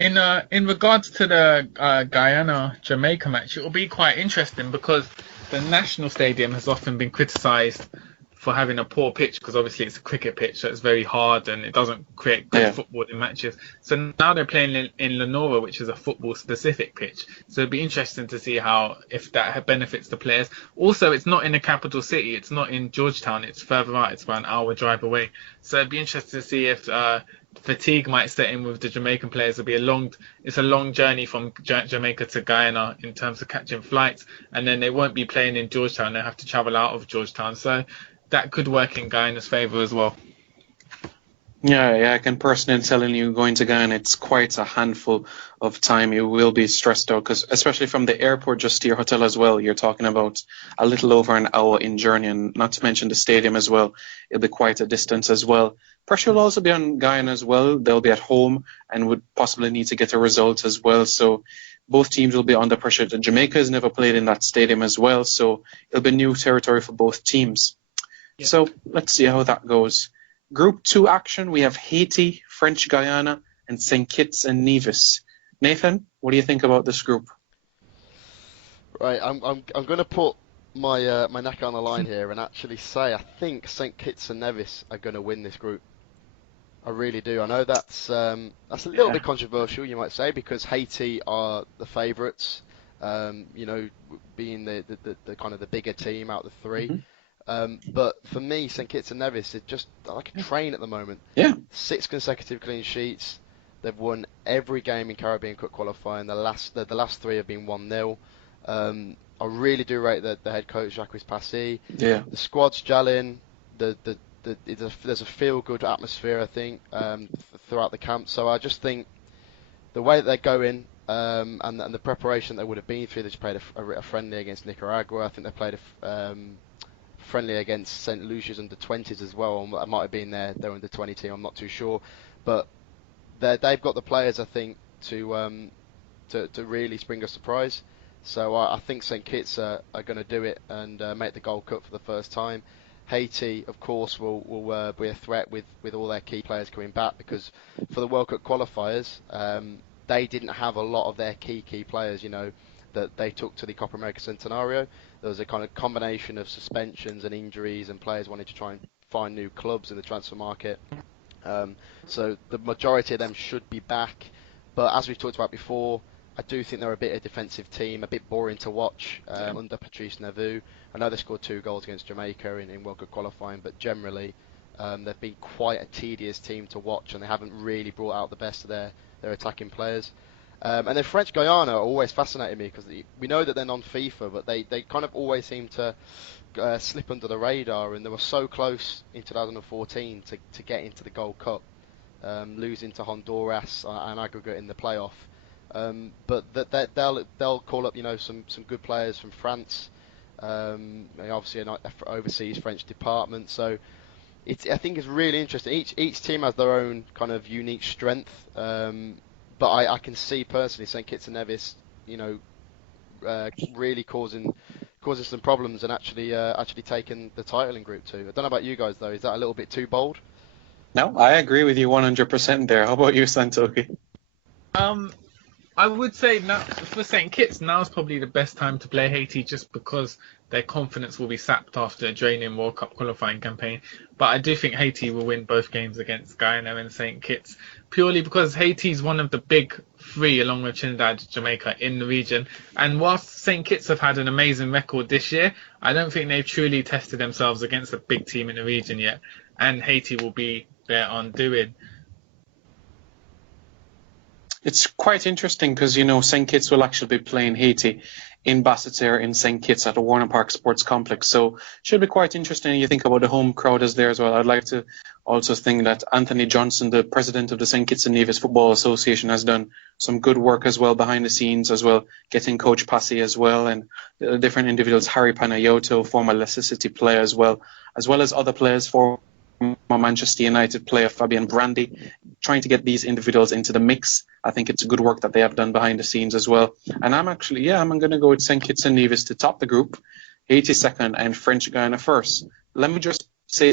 In regards to the Guyana Jamaica match, it will be quite interesting because the national stadium has often been criticised for having a poor pitch because obviously it's a cricket pitch, so it's very hard and it doesn't create good football in matches. So now they're playing in Lenora, which is a football specific pitch. So it'd be interesting to see if that benefits the players. Also, it's not in the capital city. It's not in Georgetown. It's further out. It's about an hour drive away. So it'd be interesting to see if fatigue might set in with the Jamaican players. It's a long journey from Jamaica to Guyana in terms of catching flights, and then they won't be playing in Georgetown. They have to travel out of Georgetown. So that could work in Guyana's favour as well. Yeah, I can personally tell you, going to Guyana, it's quite a handful of time. You will be stressed out because, especially from the airport just to your hotel as well, you're talking about a little over an hour in journey, and not to mention the stadium as well. It'll be quite a distance as well. Pressure will also be on Guyana as well. They'll be at home and would possibly need to get a result as well. So both teams will be under pressure. Jamaica has never played in that stadium as well, so it'll be new territory for both teams. Yeah. So let's see how that goes. Group 2 action, we have Haiti, French Guiana, and St. Kitts and Nevis. Nathan, what do you think about this group? Right, I'm going to put my my neck on the line here and actually say I think St. Kitts and Nevis are going to win this group. I really do. I know that's a little bit controversial, you might say, because Haiti are the favourites. Being the kind of the bigger team out of the three. Mm-hmm. But for me, St. Kitts and Nevis is just like a train at the moment. Yeah. 6 consecutive clean sheets. They've won every game in Caribbean Cup qualifying. The last 3 have been 1-0. I really do rate the head coach Jacques Passy. Yeah. The squad's gelling. There's a feel-good atmosphere, I think, throughout the camp. So I just think the way that they're going and the preparation they would have been through. They just played a friendly against Nicaragua. I think they played a friendly against St. Lucia's under 20s as well. I might have been their under 20 team. I'm not too sure, but they've got the players, I think, to really spring a surprise. So I think St. Kitts are going to do it and make the Gold Cup for the first time. Haiti, of course, will be a threat with all their key players coming back, because for the World Cup qualifiers, they didn't have a lot of their key players, that they took to the Copa America Centenario. There was a kind of combination of suspensions and injuries, and players wanted to try and find new clubs in the transfer market. So the majority of them should be back. But as we've talked about before, I do think they're a bit of a defensive team, a bit boring to watch under Patrice Neveu. I know they scored 2 goals against Jamaica in World Cup qualifying, but generally they've been quite a tedious team to watch, and they haven't really brought out the best of their attacking players. And then French Guiana always fascinated me because we know that they're non-FIFA, but they kind of always seem to slip under the radar, and they were so close in 2014 to get into the Gold Cup, losing to Honduras an aggregate in the playoff. But they'll call up some good players from France, obviously an overseas French department. So I think it's really interesting. Each team has their own kind of unique strength. But I can see personally St. Kitts and Nevis, really causing some problems and actually taking the title in Group 2. I don't know about you guys though. Is that a little bit too bold? No, I agree with you 100% there. How about you, Santoki? I would say now for St. Kitts, now's probably the best time to play Haiti, just because their confidence will be sapped after a draining World Cup qualifying campaign. But I do think Haiti will win both games against Guyana and St. Kitts, purely because Haiti is one of the big 3, along with Trinidad, Jamaica, in the region. And whilst St. Kitts have had an amazing record this year, I don't think they've truly tested themselves against a big team in the region yet. And Haiti will be their undoing. It's quite interesting because, St. Kitts will actually be playing Haiti in Basseterre in St. Kitts at the Warner Park Sports Complex. So should be quite interesting. You think about the home crowd is there as well. I'd like to also think that Anthony Johnson, the president of the St. Kitts and Nevis Football Association, has done some good work as well behind the scenes as well, getting Coach Passy as well, and the different individuals, Harry Panayoto, former Leicester City player as well as other players for Manchester United player Fabian Brandy, trying to get these individuals into the mix. I think it's a good work that they have done behind the scenes as well. And I'm going to go with St. Kitts and Nevis to top the group. Haiti second, and French Guyana first. Let me just say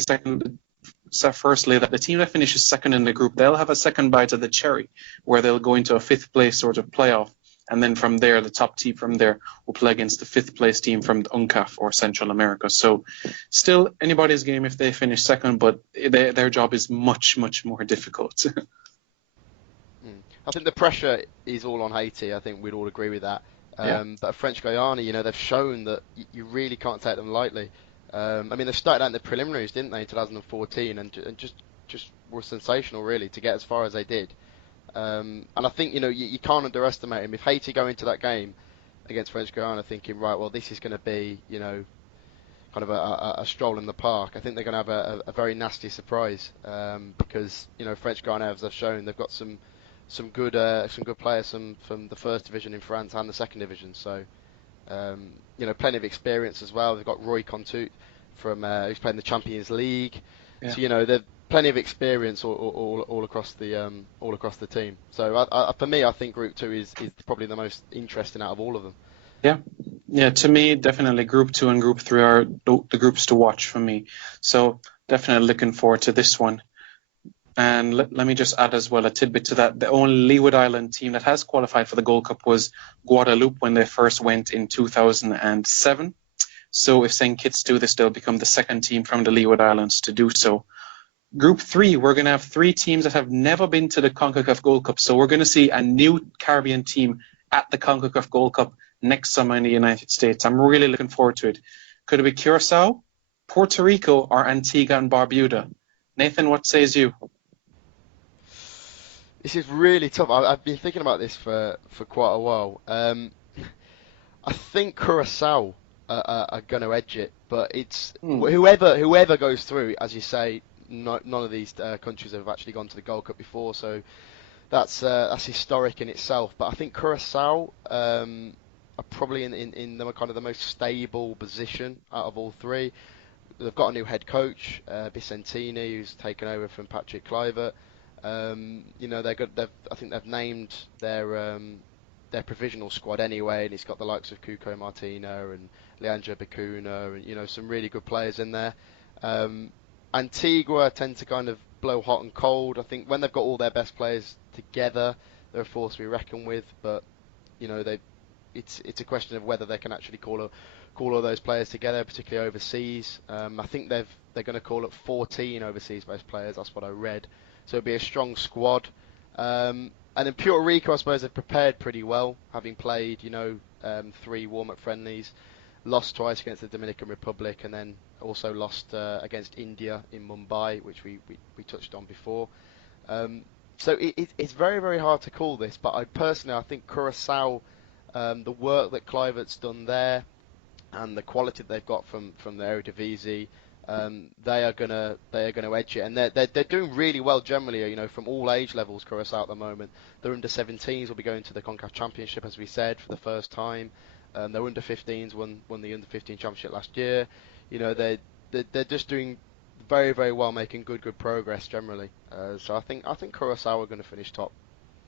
firstly that the team that finishes second in the group, they'll have a second bite of the cherry, where they'll go into a fifth place sort of playoff. And then from there, the top team from there will play against the fifth place team from the UNCAF or Central America. So still anybody's game if they finish second, but their job is much, much more difficult. I think the pressure is all on Haiti. I think we'd all agree with that. But French Guyana, they've shown that you really can't take them lightly. I mean, they started out in the preliminaries, didn't they, in 2014, and just were sensational, really, to get as far as they did. And I think, you can't underestimate them. If Haiti go into that game against French Guyana thinking, right, well, this is going to be, kind of a stroll in the park, I think they're going to have a very nasty surprise, because, French Guyana, as they've shown, they've got some good players from the first division in France and the second division. So, plenty of experience as well. They've got Roy Contout from who's played in the Champions League. Yeah. So they've plenty of experience all across the team. So for me, I think Group 2 is probably the most interesting out of all of them. Yeah. To me, definitely Group 2 and Group 3 are the groups to watch for me. So definitely looking forward to this one. And let me just add as well a tidbit to that. The only Leeward Island team that has qualified for the Gold Cup was Guadeloupe when they first went in 2007. So if St. Kitts do this, they'll become the second team from the Leeward Islands to do so. Group 3, we're going to have 3 teams that have never been to the CONCACAF Gold Cup. So we're going to see a new Caribbean team at the CONCACAF Gold Cup next summer in the United States. I'm really looking forward to it. Could it be Curacao, Puerto Rico, or Antigua and Barbuda? Nathan, what says you? This is really tough. I've been thinking about this for quite a while. I think Curacao are going to edge it, but it's whoever goes through. As you say, none of these countries have actually gone to the Gold Cup before, so that's historic in itself. But I think Curacao are probably in the kind of the most stable position out of all 3. They've got a new head coach, Vicentini, who's taken over from Patrick Kluivert. I think they've named their provisional squad anyway, and it's got the likes of Cuco Martina and Leandro Bacuna, and some really good players in there. Antigua tend to kind of blow hot and cold. I think when they've got all their best players together, they're a force to be reckoned with. But it's a question of whether they can actually call all those players together, particularly overseas. I think they're going to call up 14 overseas-based players. That's what I read. So it'll be a strong squad. And in Puerto Rico, I suppose they've prepared pretty well, having played, 3 warm-up friendlies, lost twice against the Dominican Republic, and then also lost against India in Mumbai, which we touched on before. So it's very, very hard to call this, but I think Curacao, the work that Kluivert's done there, and the quality that they've got from the Eredivisie, they are gonna edge it, and they're doing really well generally. From all age levels, Curacao at the moment. Their under 17s will be going to the CONCACAF Championship, as we said, for the first time. Their under 15s won the under 15 championship last year. They're just doing very, very well, making good progress generally. So I think Curacao are going to finish top.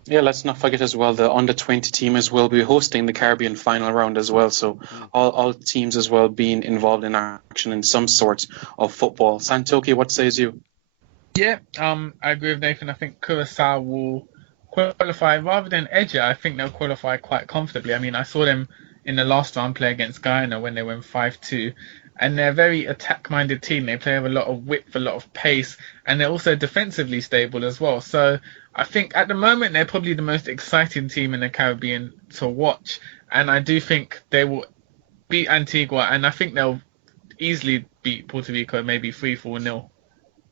Yeah, let's not forget as well the under-20 team as well be hosting the Caribbean final round as well. So all teams as well being involved in action in some sort of football. Santoki, what says you? Yeah, I agree with Nathan. I think Curacao will qualify rather than edge it. I think they'll qualify quite comfortably. I mean, I saw them in the last round play against Guyana when they went 5-2. And they're a very attack-minded team. They play with a lot of width, a lot of pace, and they're also defensively stable as well. So I think at the moment they're probably the most exciting team in the Caribbean to watch. And I do think they will beat Antigua, and I think they'll easily beat Puerto Rico, maybe 3-4-0,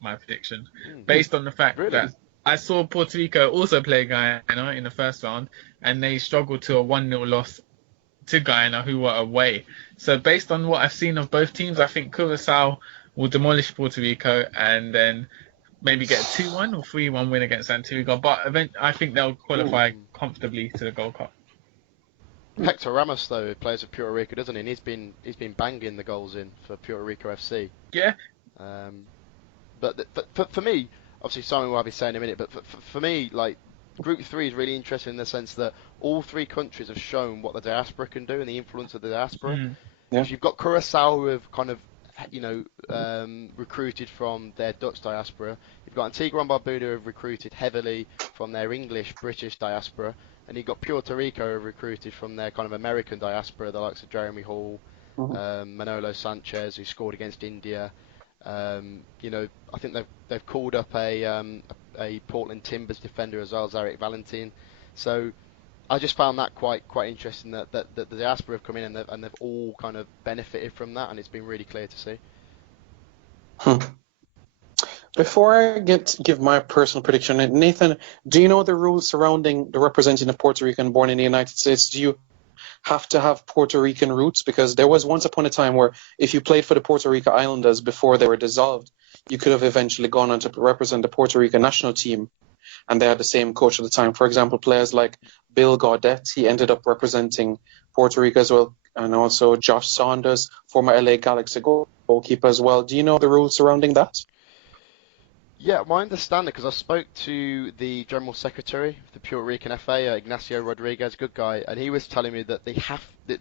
my prediction. Based on the fact that I saw Puerto Rico also play Guyana in the first round, and they struggled to a 1-0 loss to Guyana, who were away. So based on what I've seen of both teams, I think Curacao will demolish Puerto Rico and then maybe get a 2-1 or 3-1 win against Antigua. But I think they'll qualify comfortably to the Gold Cup. Hector Ramos, though, plays for Puerto Rico, doesn't he? And he's been banging the goals in for Puerto Rico FC. Yeah. But for me, obviously Simon will have his say in a minute, but for me, like, Group 3 is really interesting in the sense that all 3 countries have shown what the diaspora can do and the influence of the diaspora. Yeah. Because you've got Curacao who have kind of, recruited from their Dutch diaspora. You've got Antigua and Barbuda who have recruited heavily from their English, British diaspora. And you've got Puerto Rico who have recruited from their kind of American diaspora, the likes of Jeremy Hall, Manolo Sanchez, who scored against India. I think they've called up a Portland Timbers defender as well, Zarek Valentin. So I just found that quite interesting that the diaspora have come in and they've all kind of benefited from that, and it's been really clear to see. Before I give my personal prediction, Nathan, do you know the rules surrounding the representing of Puerto Rican born in the United States? Do you have to have Puerto Rican roots? Because there was once upon a time where if you played for the Puerto Rico Islanders before they were dissolved, you could have eventually gone on to represent the Puerto Rican national team, and they had the same coach at the time. For example, players like Bill Gaudette, he ended up representing Puerto Rico as well, and also Josh Saunders, former LA Galaxy goalkeeper as well. Do you know the rules surrounding that? Yeah, my understanding, because I spoke to the General Secretary of the Puerto Rican FA, Ignacio Rodriguez, good guy, and he was telling me that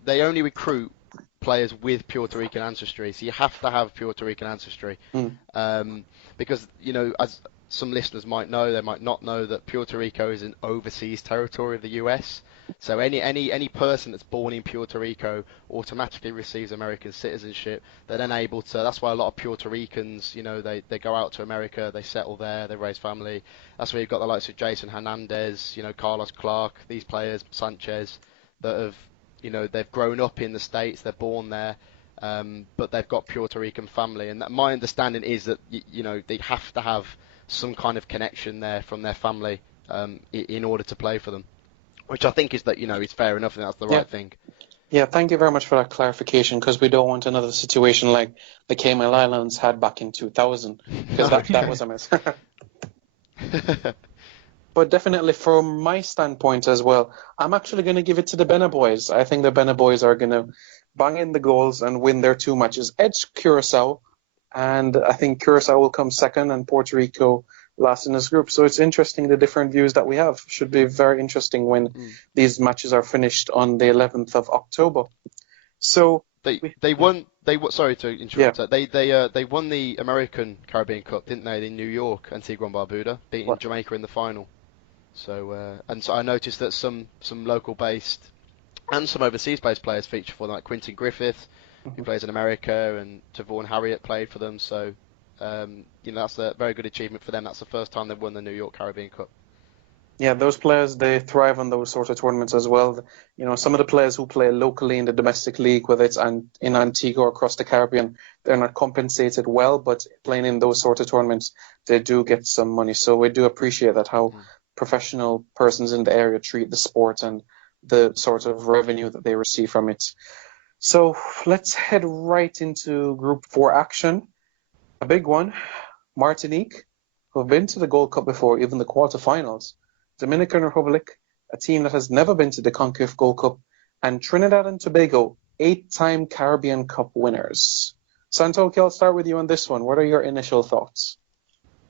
they only recruit players with Puerto Rican ancestry, so you have to have Puerto Rican ancestry. Because, as some listeners might know, they might not know that Puerto Rico is an overseas territory of the US. So any person that's born in Puerto Rico automatically receives American citizenship. They're then able to. That's why a lot of Puerto Ricans, they go out to America, they settle there, they raise family. That's where you've got the likes of Jason Hernandez, Carlos Clark, these players, Sanchez, that have, they've grown up in the States, they're born there, but they've got Puerto Rican family. And my understanding is that they have to have some kind of connection there from their family in order to play for them. Which I think is that, it's fair enough and that's the right thing. Yeah, thank you very much for that clarification, because we don't want another situation like the Cayman Islands had back in 2000, because that was a mess. But definitely from my standpoint as well, I'm actually going to give it to the Benna boys. I think the Benna boys are going to bang in the goals and win their two matches. Edge Curacao, and I think Curacao will come second and Puerto Rico last in this group. So it's interesting, the different views that we have. Should be very interesting when these matches are finished on the 11th of October. So they won. Sorry to interrupt. Yeah. They won the American Caribbean Cup, didn't they? In New York, Antigua and Barbuda, beating Jamaica in the final. So so I noticed that some local based and some overseas based players feature for them, like Quentin Griffith, who plays in America, and Tavon Harriet played for them. So that's a very good achievement for them. That's the first time they've won the New York Caribbean Cup. Yeah, those players, they thrive on those sort of tournaments as well. Some of the players who play locally in the domestic league, whether it's in Antigua or across the Caribbean, they're not compensated well, but playing in those sort of tournaments, they do get some money. So we do appreciate that, how professional persons in the area treat the sport and the sort of revenue that they receive from it. So let's head right into Group 4 action. A big one, Martinique, who have been to the Gold Cup before, even the quarterfinals. Dominican Republic, a team that has never been to the CONCACAF Gold Cup. And Trinidad and Tobago, 8-time Caribbean Cup winners. Santoki, I'll start with you on this one. What are your initial thoughts?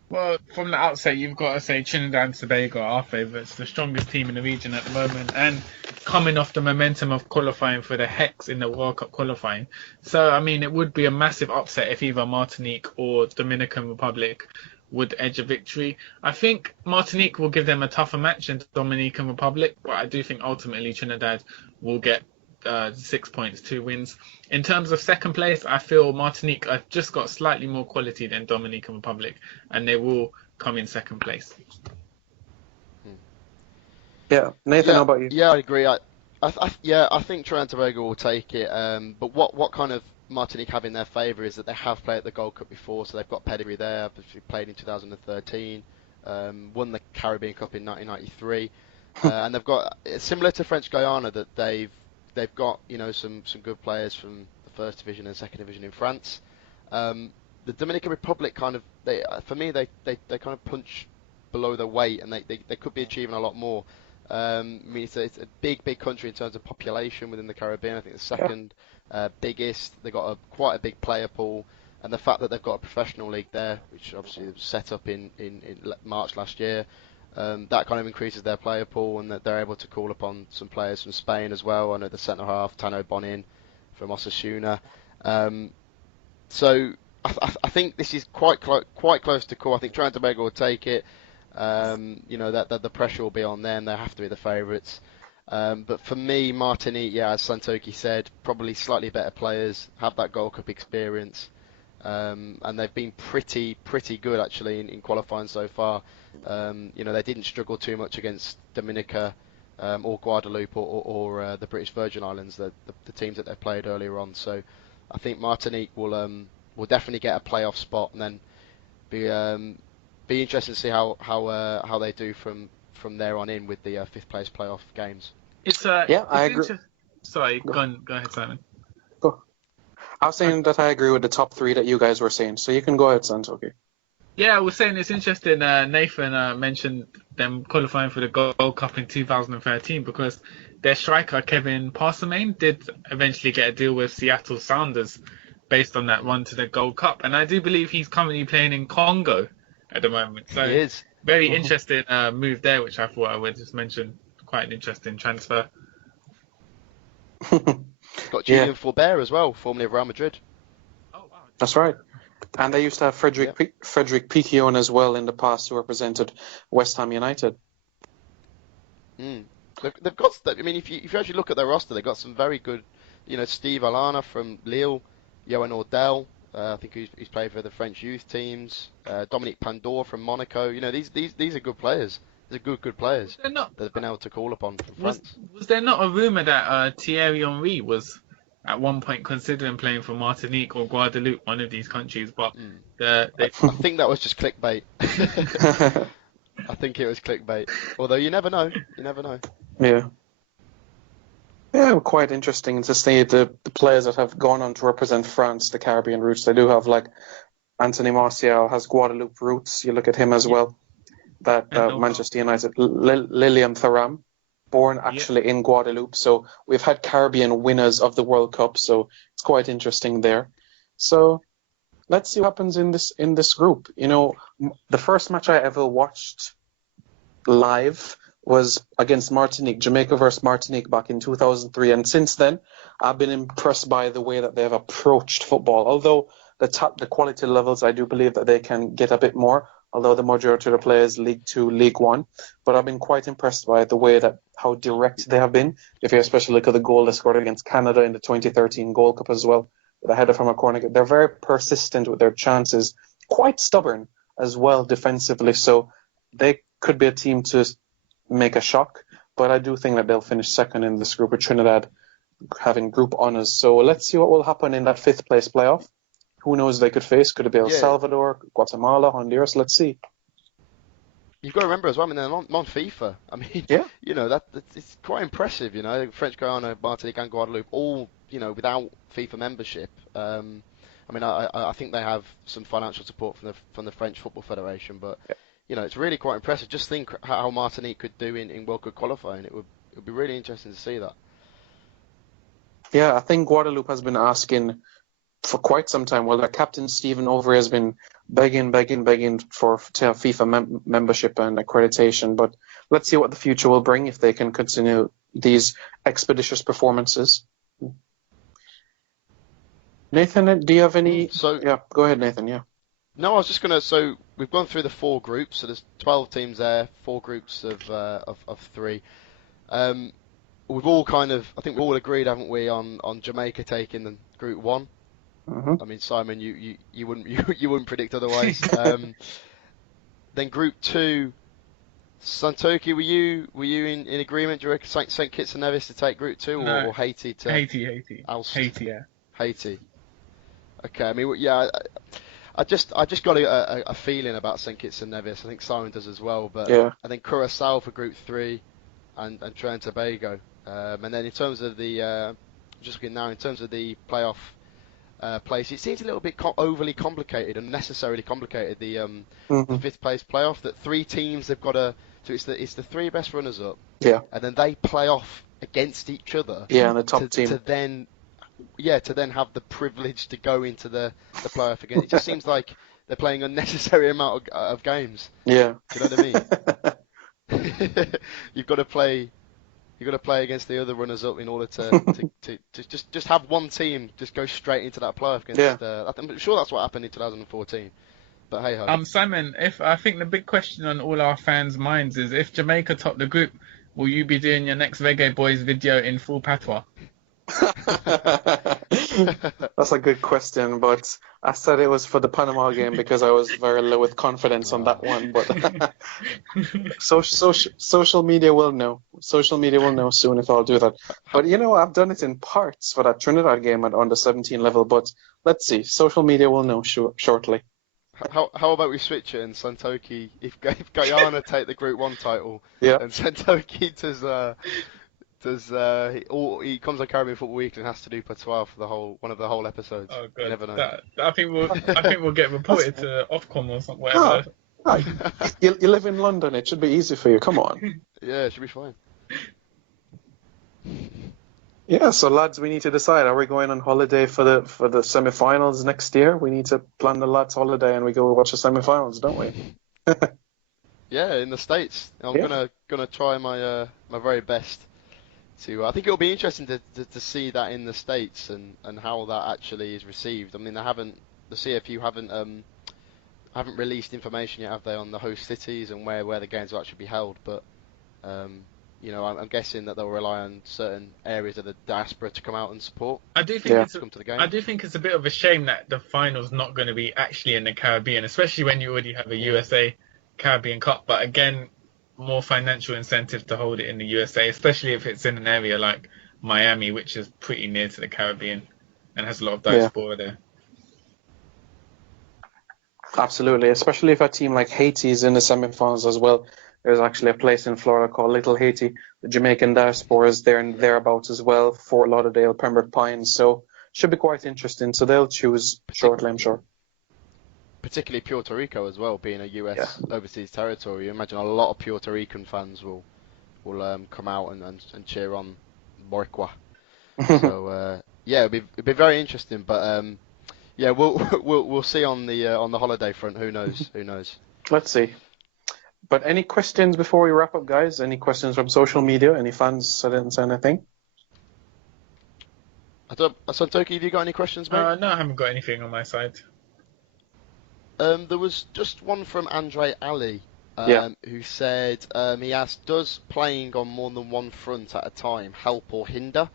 Well, from the outset, you've got to say Trinidad and Tobago are our favourites, the strongest team in the region at the moment, and coming off the momentum of qualifying for the Hex in the World Cup qualifying. So, I mean, it would be a massive upset if either Martinique or Dominican Republic would edge a victory. I think Martinique will give them a tougher match than Dominican Republic, but I do think ultimately Trinidad will get 6 points, 2 wins. In terms of second place, I feel Martinique have just got slightly more quality than Dominican Republic, and they will come in second place. Yeah, Nathan, how about you? Yeah, I agree. I think Trinidad and Tobago will take it. But what kind of Martinique have in their favour is that they have played at the Gold Cup before, so they've got pedigree there. Obviously played in 2013, won the Caribbean Cup in 1993, and they've got, similar to French Guiana, that they've got some good players from the first division and second division in France. The Dominican Republic kind of they kind of punch below their weight, and they could be achieving a lot more. I mean, it's a big country in terms of population within the Caribbean. I think the second biggest. They've got quite a big player pool, and the fact that they've got a professional league there, which obviously was set up in March last year, that kind of increases their player pool, and that they're able to call upon some players from Spain as well. I know the centre half, Tano Bonin Osasuna. So I think this is quite close to call. I think Trent Tobago will take it. That the pressure will be on them. They have to be the favourites. But for me, Martinique, yeah, as Santoki said, probably slightly better players, have that Gold Cup experience, and they've been pretty good actually in qualifying so far. They didn't struggle too much against Dominica or Guadeloupe or the British Virgin Islands, the teams that they played earlier on. So I think Martinique will definitely get a playoff spot, and then be interesting to see how they do from there on in with the fifth place playoff games. I agree. Sorry, go ahead, Simon. Go. I was saying that I agree with the top three that you guys were saying, so you can go ahead, Santoki. Yeah, I was saying it's interesting. Nathan mentioned them qualifying for the Gold Cup in 2013 because their striker Kevin Parsemane did eventually get a deal with Seattle Sounders based on that run to the Gold Cup, and I do believe he's currently playing in Congo at the moment. So he is. Very interesting move there, which I thought I would just mention. Quite an interesting transfer. Got Julian Faubert as well, formerly of Real Madrid. Oh wow! That's right. And they used to have Frederick Piquion as well in the past, who represented West Ham United. They've got. I mean, if you actually look at their roster, they've got some very good. Steve Alana from Lille, Johan Ordel. I think he's played for the French youth teams. Dominique Pandore from Monaco. These are good players. These are good players that have been able to call upon from France. Was there not a rumour that Thierry Henry was at one point considering playing for Martinique or Guadeloupe, one of these countries? But I think that was just clickbait. I think it was clickbait. Although you never know. Yeah. Yeah, quite interesting to see the players that have gone on to represent France, the Caribbean roots. They do have, like, Anthony Martial has Guadeloupe roots. You look at him as well. That Manchester United, Lilian Thuram, born actually in Guadeloupe. So we've had Caribbean winners of the World Cup. So it's quite interesting there. So let's see what happens in this group. The first match I ever watched live was against Martinique, Jamaica versus Martinique back in 2003. And since then, I've been impressed by the way that they've approached football. Although the quality levels, I do believe that they can get a bit more, although the majority of the players League 2, League 1. But I've been quite impressed by the way that how direct they have been. If you especially look at the goal they scored against Canada in the 2013 Gold Cup as well, with a header from a corner. They're very persistent with their chances, quite stubborn as well defensively. So they could be a team to make a shock, but I do think that they'll finish second in this group with Trinidad having group honours. So let's see what will happen in that fifth place playoff. Who knows they could face? Could it be El Salvador, Guatemala, Honduras? Let's see. You've got to remember as well, I mean, they're non-FIFA. I mean, it's quite impressive, French Guiana, Martinique and Guadeloupe, all, without FIFA membership. I mean, I think they have some financial support from the French Football Federation, but it's really quite impressive. Just think how Martinique could do in World Cup qualifying. It would be really interesting to see that. Yeah, I think Guadeloupe has been asking for quite some time. Well, their captain Stephen Overy has been begging to have FIFA membership and accreditation. But let's see what the future will bring if they can continue these expeditious performances. Nathan, do you have any? Yeah, go ahead, Nathan. Yeah. No, I was just gonna. So we've gone through the four groups. So there's 12 teams there, four groups of three. We've all I think we've all agreed, haven't we, on Jamaica taking the Group 1. Mm-hmm. I mean, Simon, you wouldn't predict otherwise. Then Group 2, Santoki, were you in agreement? Do you reckon St. Kitts and Nevis to take Group 2 or Haiti to Haiti. Ulster? Yeah. Haiti. Okay, I mean, yeah, I just got a feeling about St. Kitts and Nevis. I think Simon does as well. But I think Curacao for Group 3 and Trinidad and Tobago. And then in terms of the just looking now in terms of the playoff place, it seems a little bit overly complicated, unnecessarily complicated. The fifth place playoff, that three teams have got to. So it's the three best runners up. Yeah. And then they play off against each other. Yeah, and the top team. To then have the privilege to go into the playoff again. It just seems like they're playing unnecessary amount of games. Yeah. Do you know what I mean? You've got to play You got to play against the other runners-up in order to just have one team just go straight into that playoff against. I'm sure that's what happened in 2014. But hey ho. Simon, if I think the big question on all our fans' minds is if Jamaica top the group, will you be doing your next Reggae Boys video in full patois? That's a good question, but I said it was for the Panama game because I was very low with confidence on that one. But social media will know. Social media will know soon if I'll do that. But I've done it in parts for that Trinidad game at under 17 level. But let's see. Social media will know shortly. How about we switch it and Santoki, if Guyana take the Group 1 title, yeah, and Santoki he comes on Caribbean Football Weekly and has to do patois for one of the whole episodes. Oh god, you never know. I think we'll get reported to Ofcom or something. Whatever. You live in London, it should be easy for you. Come on. Yeah, it should be fine. Yeah, so lads, we need to decide: are we going on holiday for the semi-finals next year? We need to plan the lads' holiday and we go watch the semi-finals, don't we? Yeah, in the States. I'm gonna try my very best to. I think it'll be interesting to see that in the States and how that actually is received. I mean, the CFU haven't released information yet, have they, on the host cities and where the games will actually be held? But I'm guessing that they'll rely on certain areas of the diaspora to come out and support. I do think I do think it's a bit of a shame that the final's not going to be actually in the Caribbean, especially when you already have a USA Caribbean Cup. But again, more financial incentive to hold it in the USA, especially if it's in an area like Miami, which is pretty near to the Caribbean and has a lot of diaspora there. Absolutely, especially if a team like Haiti is in the semi-finals as well. There's actually a place in Florida called Little Haiti. The Jamaican diaspora is there and thereabouts as well. Fort Lauderdale, Pembroke Pines. So should be quite interesting. So they'll choose shortly, I'm sure. Particularly Puerto Rico as well, being a US overseas territory. You imagine a lot of Puerto Rican fans will come out and cheer on Boricua. So it'd be very interesting. But we'll see on the holiday front. Who knows? Let's see. But any questions before we wrap up, guys? Any questions from social media? Any fans didn't say anything? Santoki, have you got any questions, mate? No, I haven't got anything on my side. There was just one from Andre Ali, who said he asked, does playing on more than one front at a time help or hinder?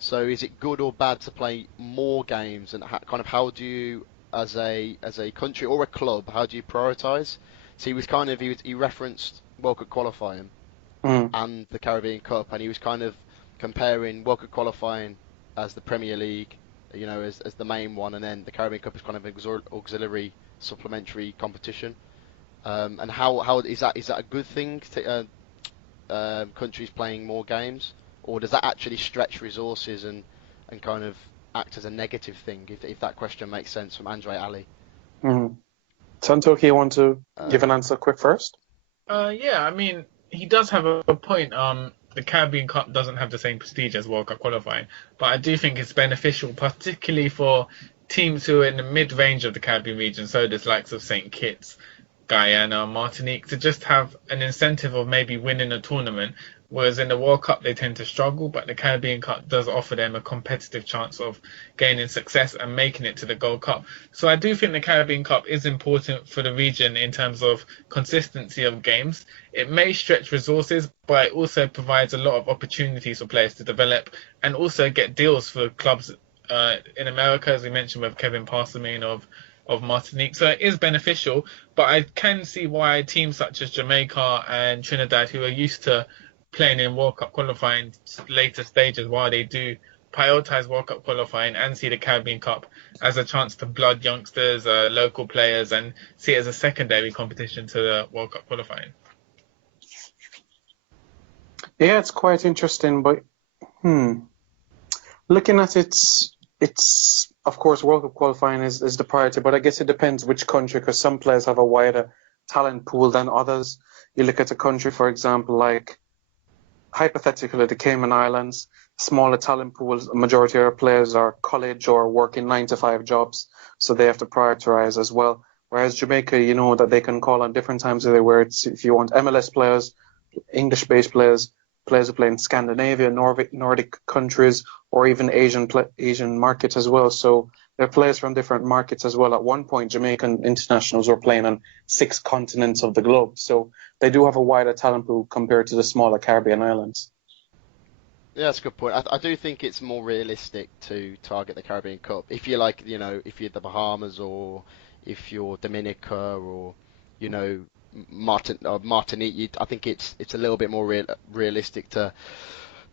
So is it good or bad to play more games, and how do you, as a country or a club, how do you prioritise? So he referenced World Cup qualifying and the Caribbean Cup, and he was kind of comparing World Cup qualifying as the Premier League, as the main one, and then the Caribbean Cup is kind of auxiliary supplementary competition. And how is that a good thing to countries playing more games, or does that actually stretch resources and kind of act as a negative thing, if that question makes sense, from Andre Ali? Santoki, you want to give an answer quick first? I mean, he does have a point. The Caribbean Cup doesn't have the same prestige as World Cup qualifying, but I do think it's beneficial, particularly for teams who are in the mid-range of the Caribbean region, so there's likes of St. Kitts, Guyana, Martinique, to just have an incentive of maybe winning a tournament, whereas in the World Cup they tend to struggle, but the Caribbean Cup does offer them a competitive chance of gaining success and making it to the Gold Cup. So I do think the Caribbean Cup is important for the region in terms of consistency of games. It may stretch resources, but it also provides a lot of opportunities for players to develop and also get deals for clubs in America, as we mentioned with Kevin Parsamine of Martinique. So it is beneficial, but I can see why teams such as Jamaica and Trinidad, who are used to playing in World Cup qualifying later stages, while they do prioritise World Cup qualifying and see the Caribbean Cup as a chance to blood youngsters, local players, and see it as a secondary competition to the World Cup qualifying. Yeah, it's quite interesting, but looking at it's of course World Cup qualifying is the priority, but I guess it depends which country, because some players have a wider talent pool than others. You look at a country, for example, like hypothetically the Cayman Islands, smaller talent pools, a majority of our players are college or working 9-to-5 jobs, so they have to prioritize as well. Whereas Jamaica, that they can call on different times of the year, where it's, if you want MLS players, English-based players, players who play in Scandinavia, Nordic countries, or even Asian market as well. So there are players from different markets as well. At one point, Jamaican internationals were playing on 6 continents of the globe. So they do have a wider talent pool compared to the smaller Caribbean islands. Yeah, that's a good point. I do think it's more realistic to target the Caribbean Cup. If you're like, if you're the Bahamas, or if you're Dominica, or, Martinique, I think it's a little bit more realistic to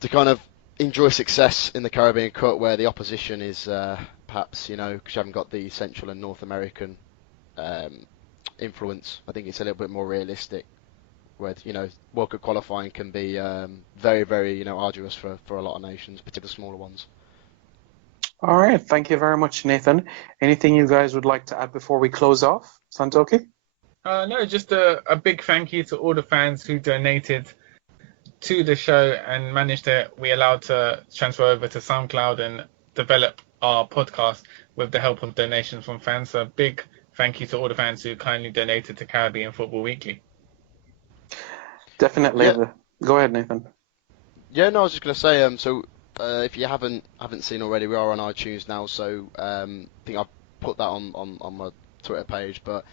kind of enjoy success in the Caribbean Cup, where the opposition is perhaps, because you haven't got the Central and North American influence. I think it's a little bit more realistic, where World Cup qualifying can be very, very arduous for a lot of nations, particularly smaller ones. All right, thank you very much, Nathan. Anything you guys would like to add before we close off, Santoki? No, just a big thank you to all the fans who donated to the show and we allowed to transfer over to SoundCloud and develop our podcast with the help of donations from fans. So big thank you to all the fans who kindly donated to Caribbean Football Weekly. Definitely. Yeah. Go ahead, Nathan. Yeah, no, I was just going to say, if you haven't seen already, we are on iTunes now, so I think I put that on my Twitter page, but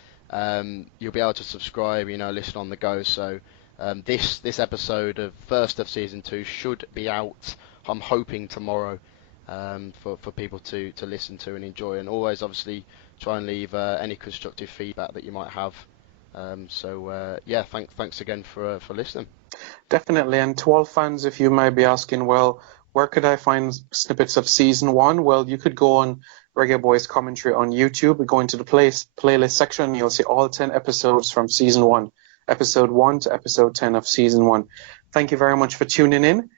you'll be able to subscribe, listen on the go. So this episode of first of season 2 should be out, I'm hoping, tomorrow, for people to listen to and enjoy, and always obviously try and leave any constructive feedback that you might have. Yeah, thanks again for listening. Definitely, and to all fans, if you might be asking, well, where could I find snippets of season 1? Well, you could go on Reggae Boys Commentary on YouTube, go into the playlist section, and you'll see all 10 episodes from season 1, episode 1 to episode 10 of season 1. Thank you very much for tuning in.